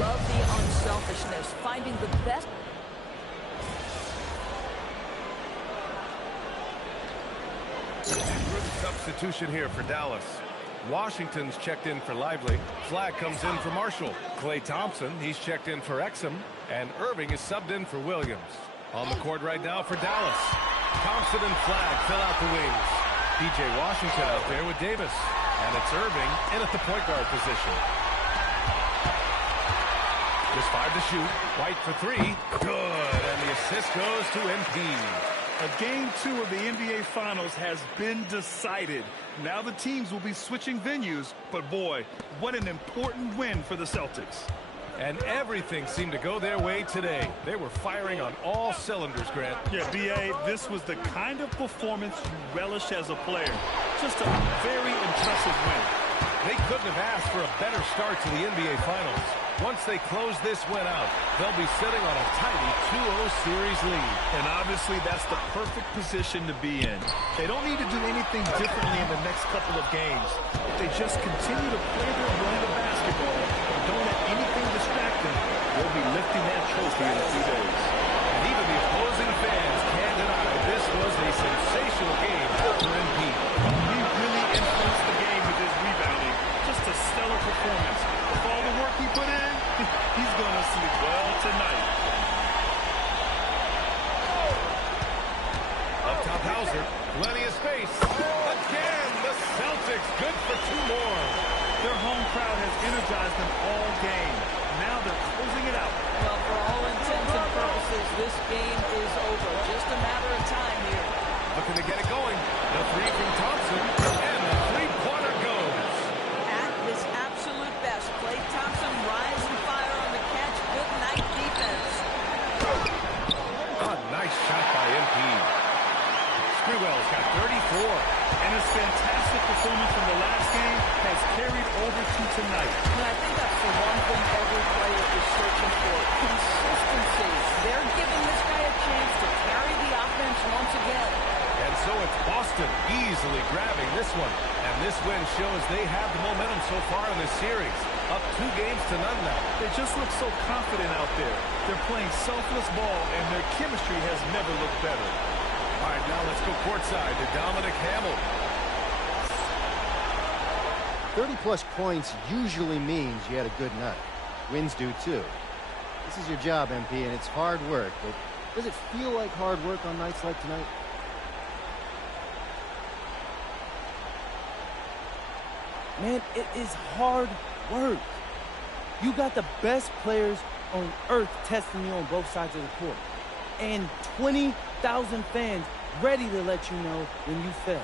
Love the unselfishness, finding the best. Substitution here for Dallas. Washington's checked in for Lively. Flag comes in for Marshall. Klay Thompson, he's checked in for Exum. And Irving is subbed in for Williams. On the court right now for Dallas. Thompson and Flag fill out the wings. P.J. Washington out there with Davis. And it's Irving in at the point guard position. Just 5 to shoot. White for 3. Good. And the assist goes to MP. Game 2 of the NBA Finals has been decided. Now the teams will be switching venues, but boy, what an important win for the Celtics. And everything seemed to go their way today. They were firing on all cylinders, Grant. Yeah, B.A., this was the kind of performance you relish as a player. Just a very impressive win. They couldn't have asked for a better start to the NBA Finals. Once they close this win out, they'll be sitting on a tidy 2-0 series lead. And obviously, that's the perfect position to be in. They don't need to do anything differently in the next couple of games. If they just continue to play their brand of basketball and don't let anything distract them, they'll be lifting that trophy in a few days. And even the opposing fans can't deny this was a sensational game for MP. He really influenced the game with his rebounding. Just a stellar performance. With all the work he put in, he's going to sleep well tonight. Up top, Hauser. Plenty of space. Again, the Celtics good for 2 more. Their home crowd has energized them all game. Now they're closing it out. Well, for all intents and purposes, this game is over. Just a matter of time here. Looking to get it going. The 3 from Thompson. And the 3-pointer goes. At his absolute best, Klay Thompson rise and fire on the catch. Good night defense. A nice shot by MP. Sprewell's got 34. And his fantastic performance from the last game has carried over to tonight? And I think that's the one thing every player is searching for. Consistency. They're giving this guy a chance to carry the offense once again. And so it's Boston easily grabbing this one. And this win shows they have the momentum so far in this series. Up 2 games to none now. They just look so confident out there. They're playing selfless ball, and their chemistry has never looked better. All right, now let's go courtside to Dominic Hamill. 30-plus points usually means you had a good night. Wins do, too. This is your job, MP, and it's hard work, but does it feel like hard work on nights like tonight? Man, it is hard work. You got the best players on earth testing you on both sides of the court. And 20,000 fans ready to let you know when you fail.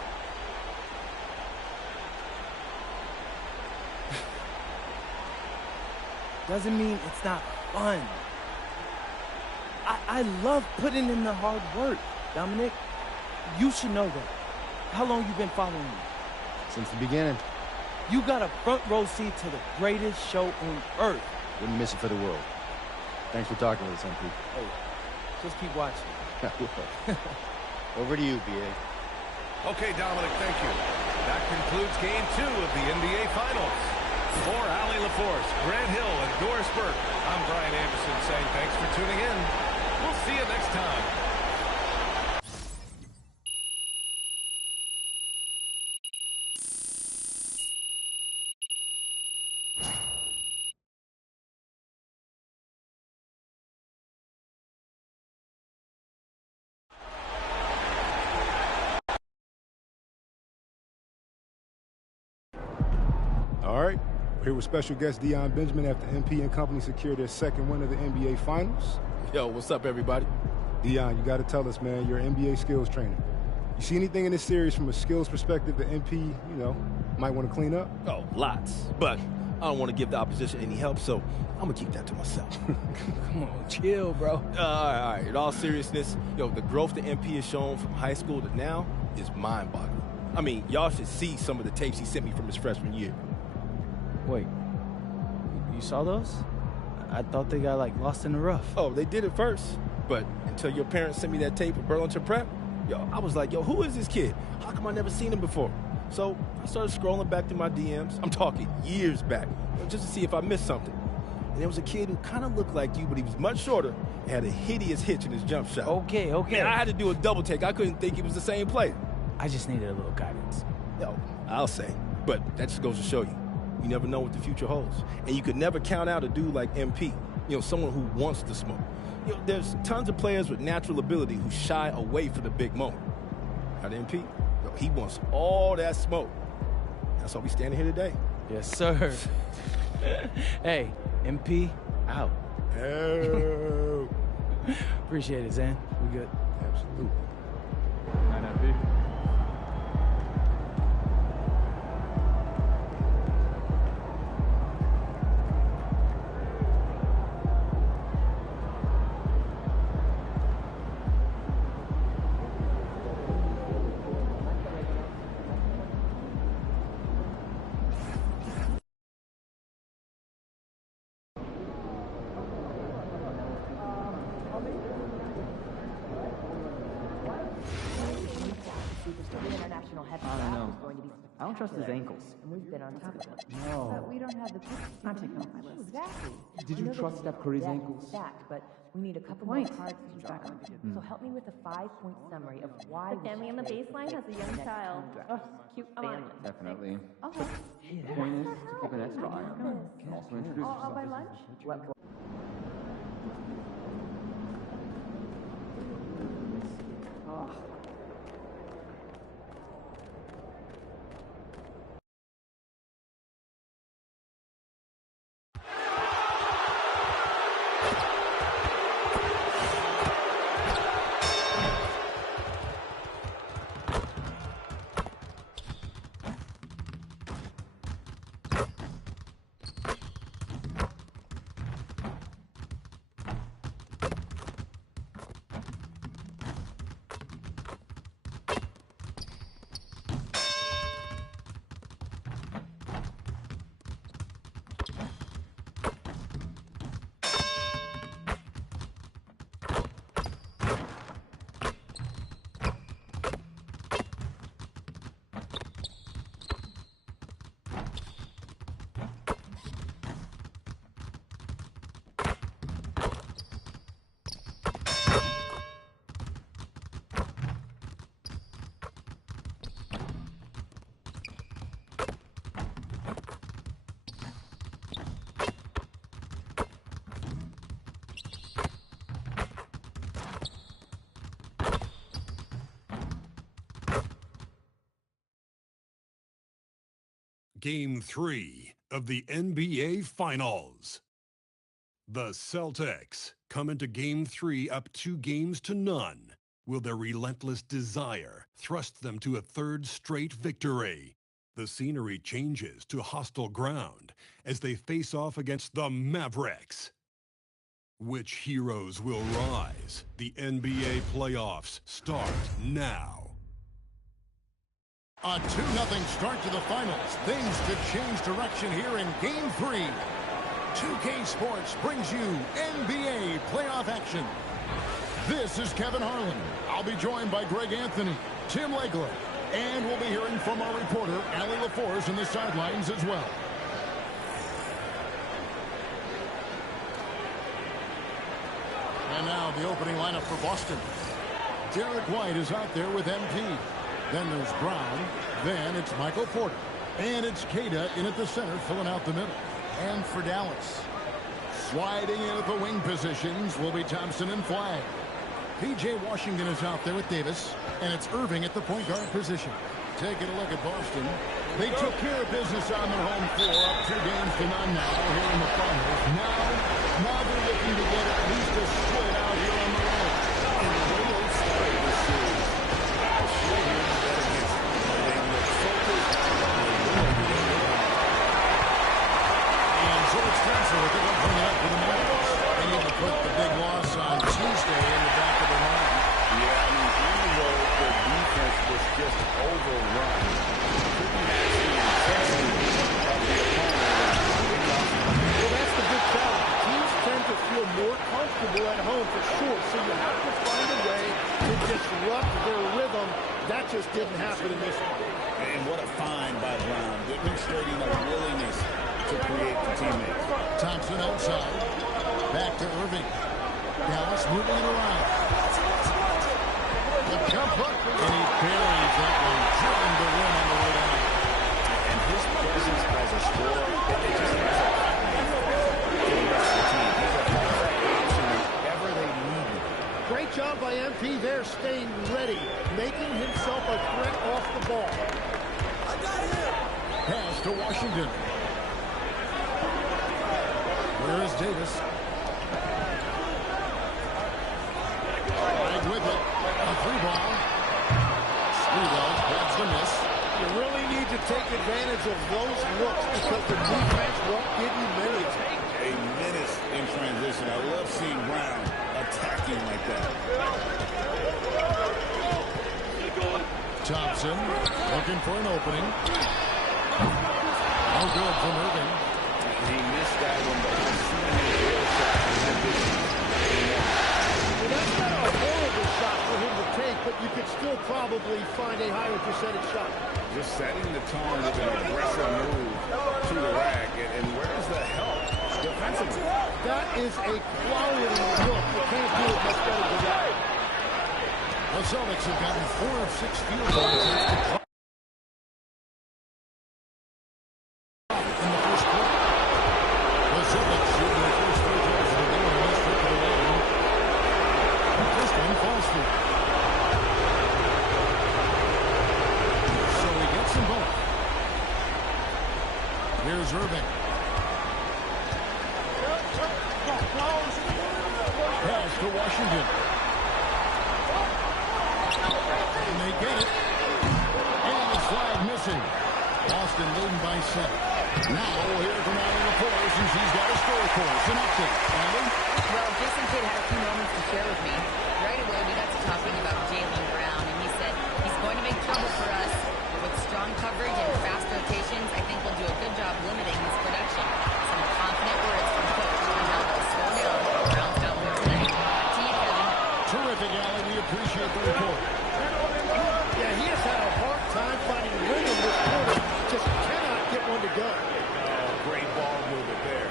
Doesn't mean it's not fun. I love putting in the hard work, Dominic. You should know that. How long you been following me? Since the beginning. You got a front row seat to the greatest show on earth. Wouldn't miss it for the world. Thanks for talking with us, MP. Hey, just keep watching. Over to you, B.A. Okay, Dominic, thank you. That concludes Game 2 of the NBA Finals. For Allie LaForce, Grant Hill, and Doris Burke, I'm Brian Anderson saying thanks for tuning in. We'll see you next time. All right, we're here with special guest Deion Benjamin after MP and company secured their second win of the NBA Finals. Yo, what's up, everybody? Deion, you got to tell us, man, you're an NBA skills trainer. You see anything in this series from a skills perspective that MP, might want to clean up? Oh, lots. But I don't want to give the opposition any help, so I'm going to keep that to myself. Come on, chill, bro. All right. In all seriousness, the growth that MP has shown from high school to now is mind-boggling. I mean, y'all should see some of the tapes he sent me from his freshman year. Wait, you saw those? I thought they got, lost in the rough. Oh, they did it first. But until your parents sent me that tape of Burlington Prep, I was like, who is this kid? How come I never seen him before? So I started scrolling back through my DMs. I'm talking years back, just to see if I missed something. And there was a kid who kind of looked like you, but he was much shorter and had a hideous hitch in his jump shot. Okay. Man, I had to do a double take. I couldn't think he was the same player. I just needed a little guidance. I'll say. But that just goes to show you. You never know what the future holds. And you could never count out a dude like MP, someone who wants to smoke. There's tons of players with natural ability who shy away from the big moment. Now, MP, he wants all that smoke. That's why we standing here today. Yes, sir. Hey, MP, out. Oh. Appreciate it, Zan. We good? Absolutely. Night, MP. I don't know. I don't trust his ankles. And we've been on top of it. No. But we don't have the I'm taking off my list. Exactly. Did you trust Steph Curry's ankles? Stacked, but we need a couple more cards to draw on. So help me with a 5-point summary of why The family on the baseline has a young child. Oh, cute family. Definitely. Okay. The point is to keep an extra eye on him. Can also introduce All by yourself. lunch? Game 3 of the NBA Finals. The Celtics come into Game 3 up 2 games to none. Will their relentless desire thrust them to a third straight victory? The scenery changes to hostile ground as they face off against the Mavericks. Which heroes will rise? The NBA playoffs start now. A 2-0 start to the finals. Things could change direction here in Game 3. 2K Sports brings you NBA playoff action. This is Kevin Harlan. I'll be joined by Greg Anthony, Tim Legler, and we'll be hearing from our reporter, Allie LaForce, in the sidelines as well. And now the opening lineup for Boston. Derek White is out there with MP. Then there's Brown. Then it's Michael Porter. And it's Queta in at the center, filling out the middle. And for Dallas, sliding in at the wing positions will be Thompson and Flagg. P.J. Washington is out there with Davis. And it's Irving at the point guard position. Taking a look at Boston. They took care of business on their home floor, up 2 games to none now here in the finals. Now they're looking to get at least a split out here on the road. And the way they started this series, I feel here to bet against them. They look focused. And so it's Thompson with it. They'll bring it up for the Mavericks. They need to put the big loss on Tuesday in the back of their mind. Yeah, I mean, even though the defense was just overrun, couldn't actually intensity of the opponent. Well, that's the big challenge. Teams tend to feel more comfortable at home for sure, so you have to find a way to disrupt their rhythm. That just didn't happen in this one. And what a find by Brown, demonstrating a willingness to create for teammates. Thompson outside. Back to Irving. Dallas moving it around. The jump hook, and he buries that one, drilling the rim on the way down. And his presence as a scorer, it just has a for the rest of the team. He's a perfect option whenever they need him. Great job by MP there, staying ready, making himself a threat off the ball. I got him. Pass to Washington. Where is Davis? Right with it. A 3-ball. Spreewell grabs the miss. You really need to take advantage of those looks because the defense won't give you many. A menace in transition. I love seeing Brown attacking like that. Thompson looking for an opening. No good from Irving. He missed that one, but I've seen him real shots in that position. Well, that's not a horrible shot for him to take, but you could still probably find a higher percentage shot. Just setting the tone with an aggressive move to the rack. And where's the help defensively? That is a quality look. You can't do it much better than that. The Celtics have gotten 4 of 6 field goals since the clock. In the first quarter. The Celtics shoot their first 3 goals of the game on this trip to the line. The first one falls through. So he gets them both. Here's Irving. Pass to Washington. And they get it. And it's Flagg missing. Boston leading by 7. Now we'll hear from Allie LaForce since he's got a score for us. An update. Allie? Well, Jason Kidd had a few moments to share with me. Right away, we got to talking about Jaylen Brown, and he said he's going to make trouble for us. With strong coverage and fast rotations, I think we'll do a good job limiting his production. Some confident words from Coach on how to slow down. Brown's got one tonight. Back to you, Kevin. Terrific, Allie. We appreciate the report. Yeah, he has had a hard time finding rhythm this quarter. Just cannot get one to go. Oh, great ball movement there.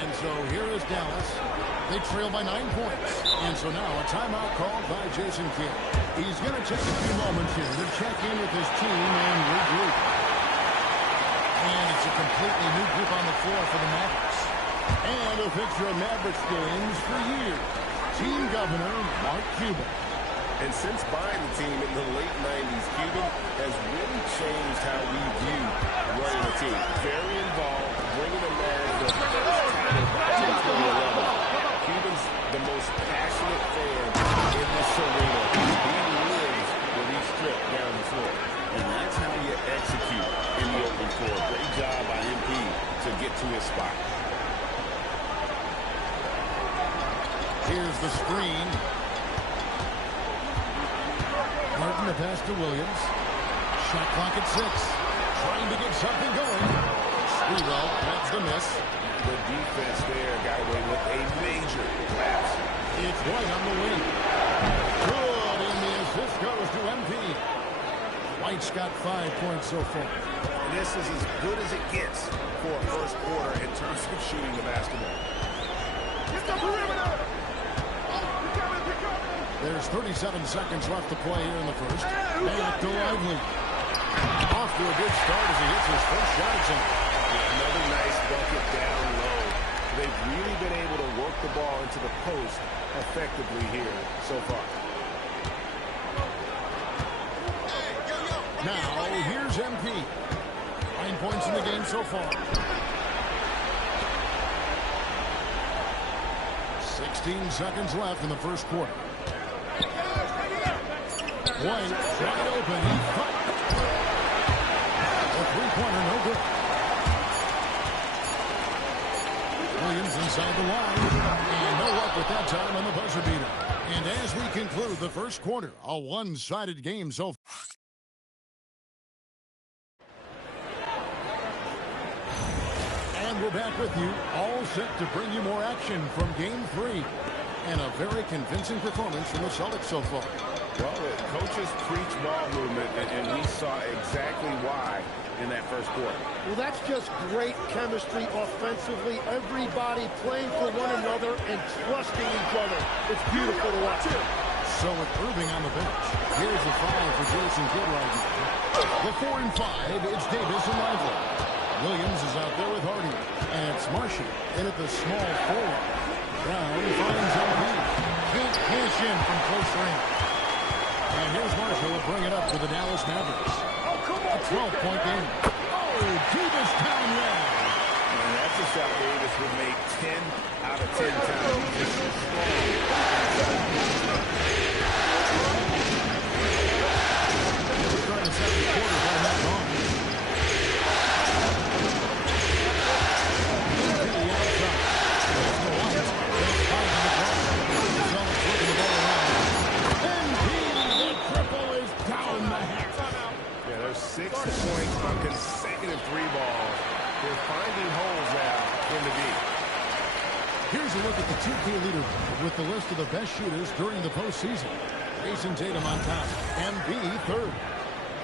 And so here is Dallas. They trail by 9 points. And so now a timeout called by Jason Kidd. He's going to take a few moments here to check in with his team and regroup. And it's a completely new group on the floor for the Mavericks. And a picture of Mavericks games for years. Team governor Mark Cuban. And since buying the team in the late 90s, Cuban has really changed how we view running a team. Very involved, bringing the man to the level. Cuban's the most passionate fan in this arena. He lives when he's stripped down the floor. And that's how you execute in the open floor. Great job by MP to get to his spot. Here's the screen. Martin, the pass to Williams. Shot clock at 6. Trying to get something going. Sprewell, that's the miss. The defense there got away with a major collapse. It's White on the wing. Good, and the assist goes to MP. White's got 5 points so far. This is as good as it gets for a first quarter in terms of shooting the basketball. There's 37 seconds left to play here in the first. Back to Lively. Off to a good start as he hits his first shot at something. Another nice bucket down low. They've really been able to work the ball into the post effectively here so far. Now, here's MP. 9 points in the game so far. 16 seconds left in the first quarter. White, wide open. A three-pointer, no good. Williams inside the line. And no luck with that time on the buzzer beater. And as we conclude the first quarter, a one-sided game so far. And we're back with you, all set to bring you more action from Game 3. And a very convincing performance from the Celtics so far. Well, the coaches preach ball movement, and we saw exactly why in that first quarter. Well, that's just great chemistry offensively. Everybody playing for one another and trusting each other. It's beautiful to watch. So with Irving on the bench, here's the foul for Jason Kidd right now. The 4 and 5, it's Davis and Lively. Williams is out there with Hardy, and it's Marshall in at the small forward. Brown finds LB. Can't cash in from close range. And here's Marshall to bring it up for the Dallas Mavericks. A 12-point game. Oh, Davis down there. And that's a shot Davis would make 10 out of 10 times. Just so strong. We're starting the second quarter, but not long. Yeah, there's 6 points on consecutive 3 balls. They're finding holes now in the deep. Here's a look at the 2K leaderboard with the list of the best shooters during the postseason. Jason Tatum on top, MB third.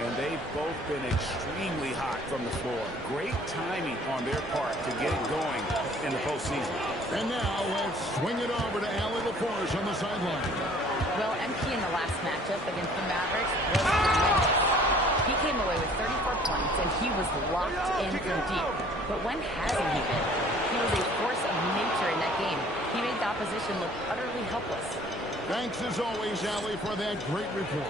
And they've both been extremely hot from the floor. Great timing on their part to get it going in the postseason. And now let's swing it over to Allie LaForce on the sideline. Well, MP in the last matchup against the Mavericks was tremendous. He came away with 34 points, and he was locked in from deep. But when hasn't he been? He was a force of nature in that game. He made the opposition look utterly helpless. Thanks as always, Allie, for that great report.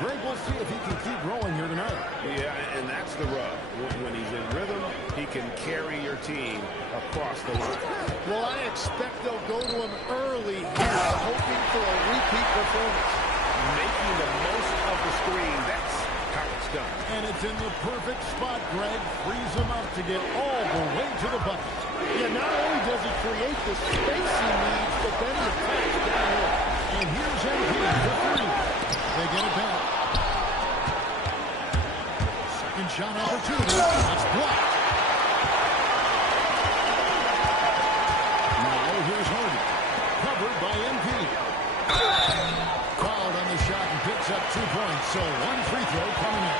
Greg, we'll see if he can keep growing here tonight. Yeah, and that's the rub. When he's in rhythm, he can carry your team across the line. Well, I expect they'll go to him early here, hoping for a repeat performance. Making the most of the screen, that's how it's done. And it's in the perfect spot, Greg. Frees him up to get all the way to the bucket. Yeah, not only does he create the space he needs, but then he attacks downhill. And here's MP for 3. They get it back. Second shot opportunity. It's blocked. Now here's Hardy. Covered by MP. Fouled on the shot and picks up 2 points. So 1 free throw coming up.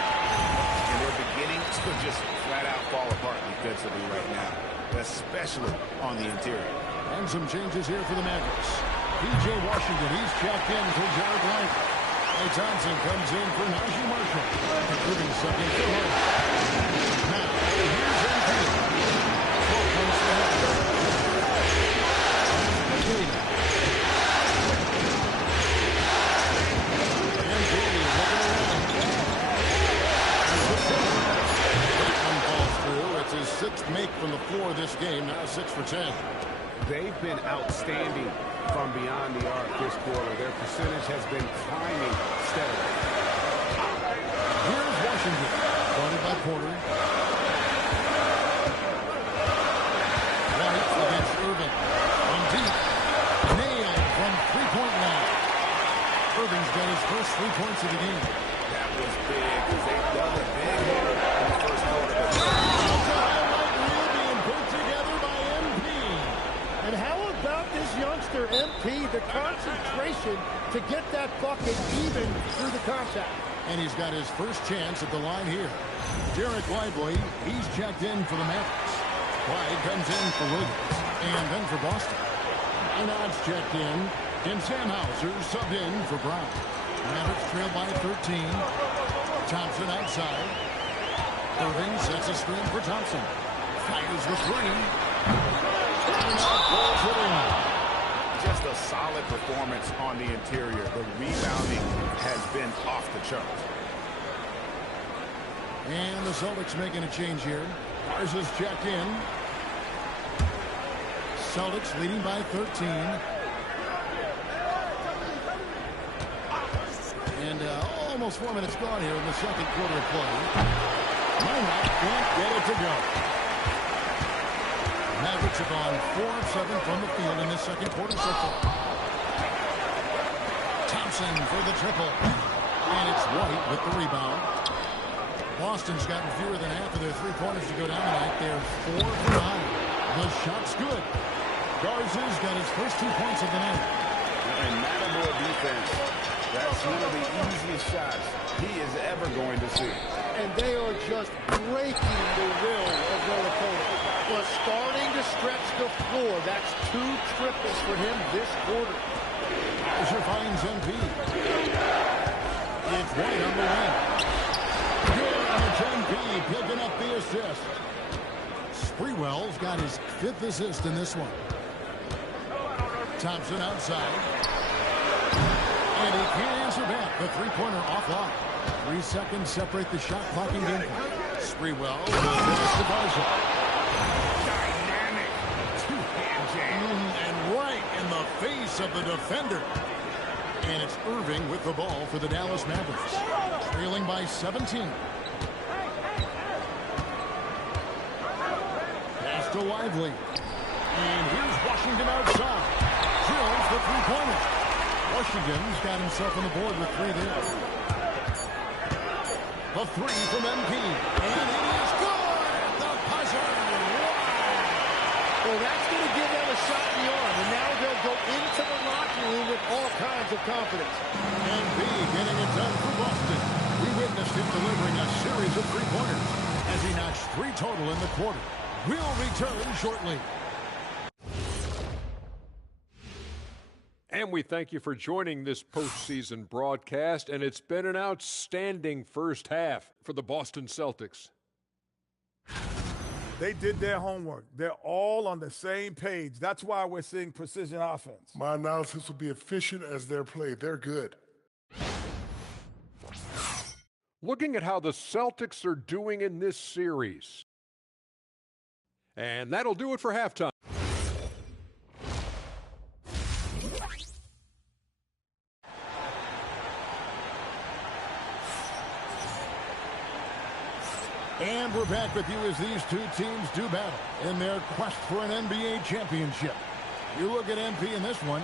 And they're beginning to just flat out fall apart defensively right now, especially on the interior. And some changes here for the Mavericks. P.J. Washington, he's checked in for Jared White. Klay Thompson comes in for Najee Marshall. Irving second for Hardy. Now, here's MP. 12 points to him. MP looking around. from the floor this game, now 6 for 10. They've been outstanding from beyond the arc this quarter. Their percentage has been climbing steadily. Here's Washington, guarded by Porter. White against Irving. From deep. Nailed from three-point line. Irving's got his first 3 points of the game. That was big because they've done it big here in the first quarter. Being put together by MP. And how about this youngster, MP, the concentration to get that bucket even through the contact? And he's got his first chance at the line here. Derek Lively, he's checked in for the Mavericks. Clyde comes in for Williams. And then for Boston. Einard's checked in. And Sam Hauser subbed in for Brown. Mavericks trail by 13. Thompson outside. Irving sets a screen for Thompson. Fires the three. Just a solid performance on the interior. The rebounding has been off the charts. And the Celtics making a change here. Garza's checked in. Celtics leading by 13. And almost 4 minutes gone here in the second quarter of play. Minot can't get it to go. Mavericks have gone 4 of 7 from the field in this second quarter so far. Thompson for the triple. And it's White with the rebound. Boston's gotten fewer than half of their three-pointers to go down tonight. They're 4 for 9. The shot's good. Garza's got his first 2 points of the night. And Matador defense, that's one of the easiest shots he is ever going to see. And they are just breaking the will of their opponent. But starting to stretch the floor. That's 2 triples for him this quarter. Garza finds MP. It's White on the wing. Good, and it's MP picking up the assist. Sprewell's got his 5th assist in this one. Thompson outside. And he can't answer back. The three-pointer offline. 3 seconds separate the shot clock and game clock. Sprewell pass to Garza. Dynamic two-hand jam. And right in the face of the defender. And it's Irving with the ball for the Dallas Mavericks. Trailing by 17. Pass to Lively. And here's Washington outside. Drills the three-pointer. Washington's got himself on the board with 3 there. The 3 from MP. And it is good! The buzzer! Well, that's going to give them a shot in the arm. And now they'll go into the locker room with all kinds of confidence. MP getting it done for Boston. We witnessed him delivering a series of three-pointers as he notched 3 total in the quarter. We'll return shortly. And we thank you for joining this postseason broadcast, and it's been an outstanding first half for the Boston Celtics. They did their homework. They're all on the same page. That's why we're seeing precision offense. My analysis will be efficient as their play. They're good. Looking at how the Celtics are doing in this series. And that'll do it for halftime. And we're back with you as these 2 teams do battle in their quest for an NBA championship. You look at MP in this one.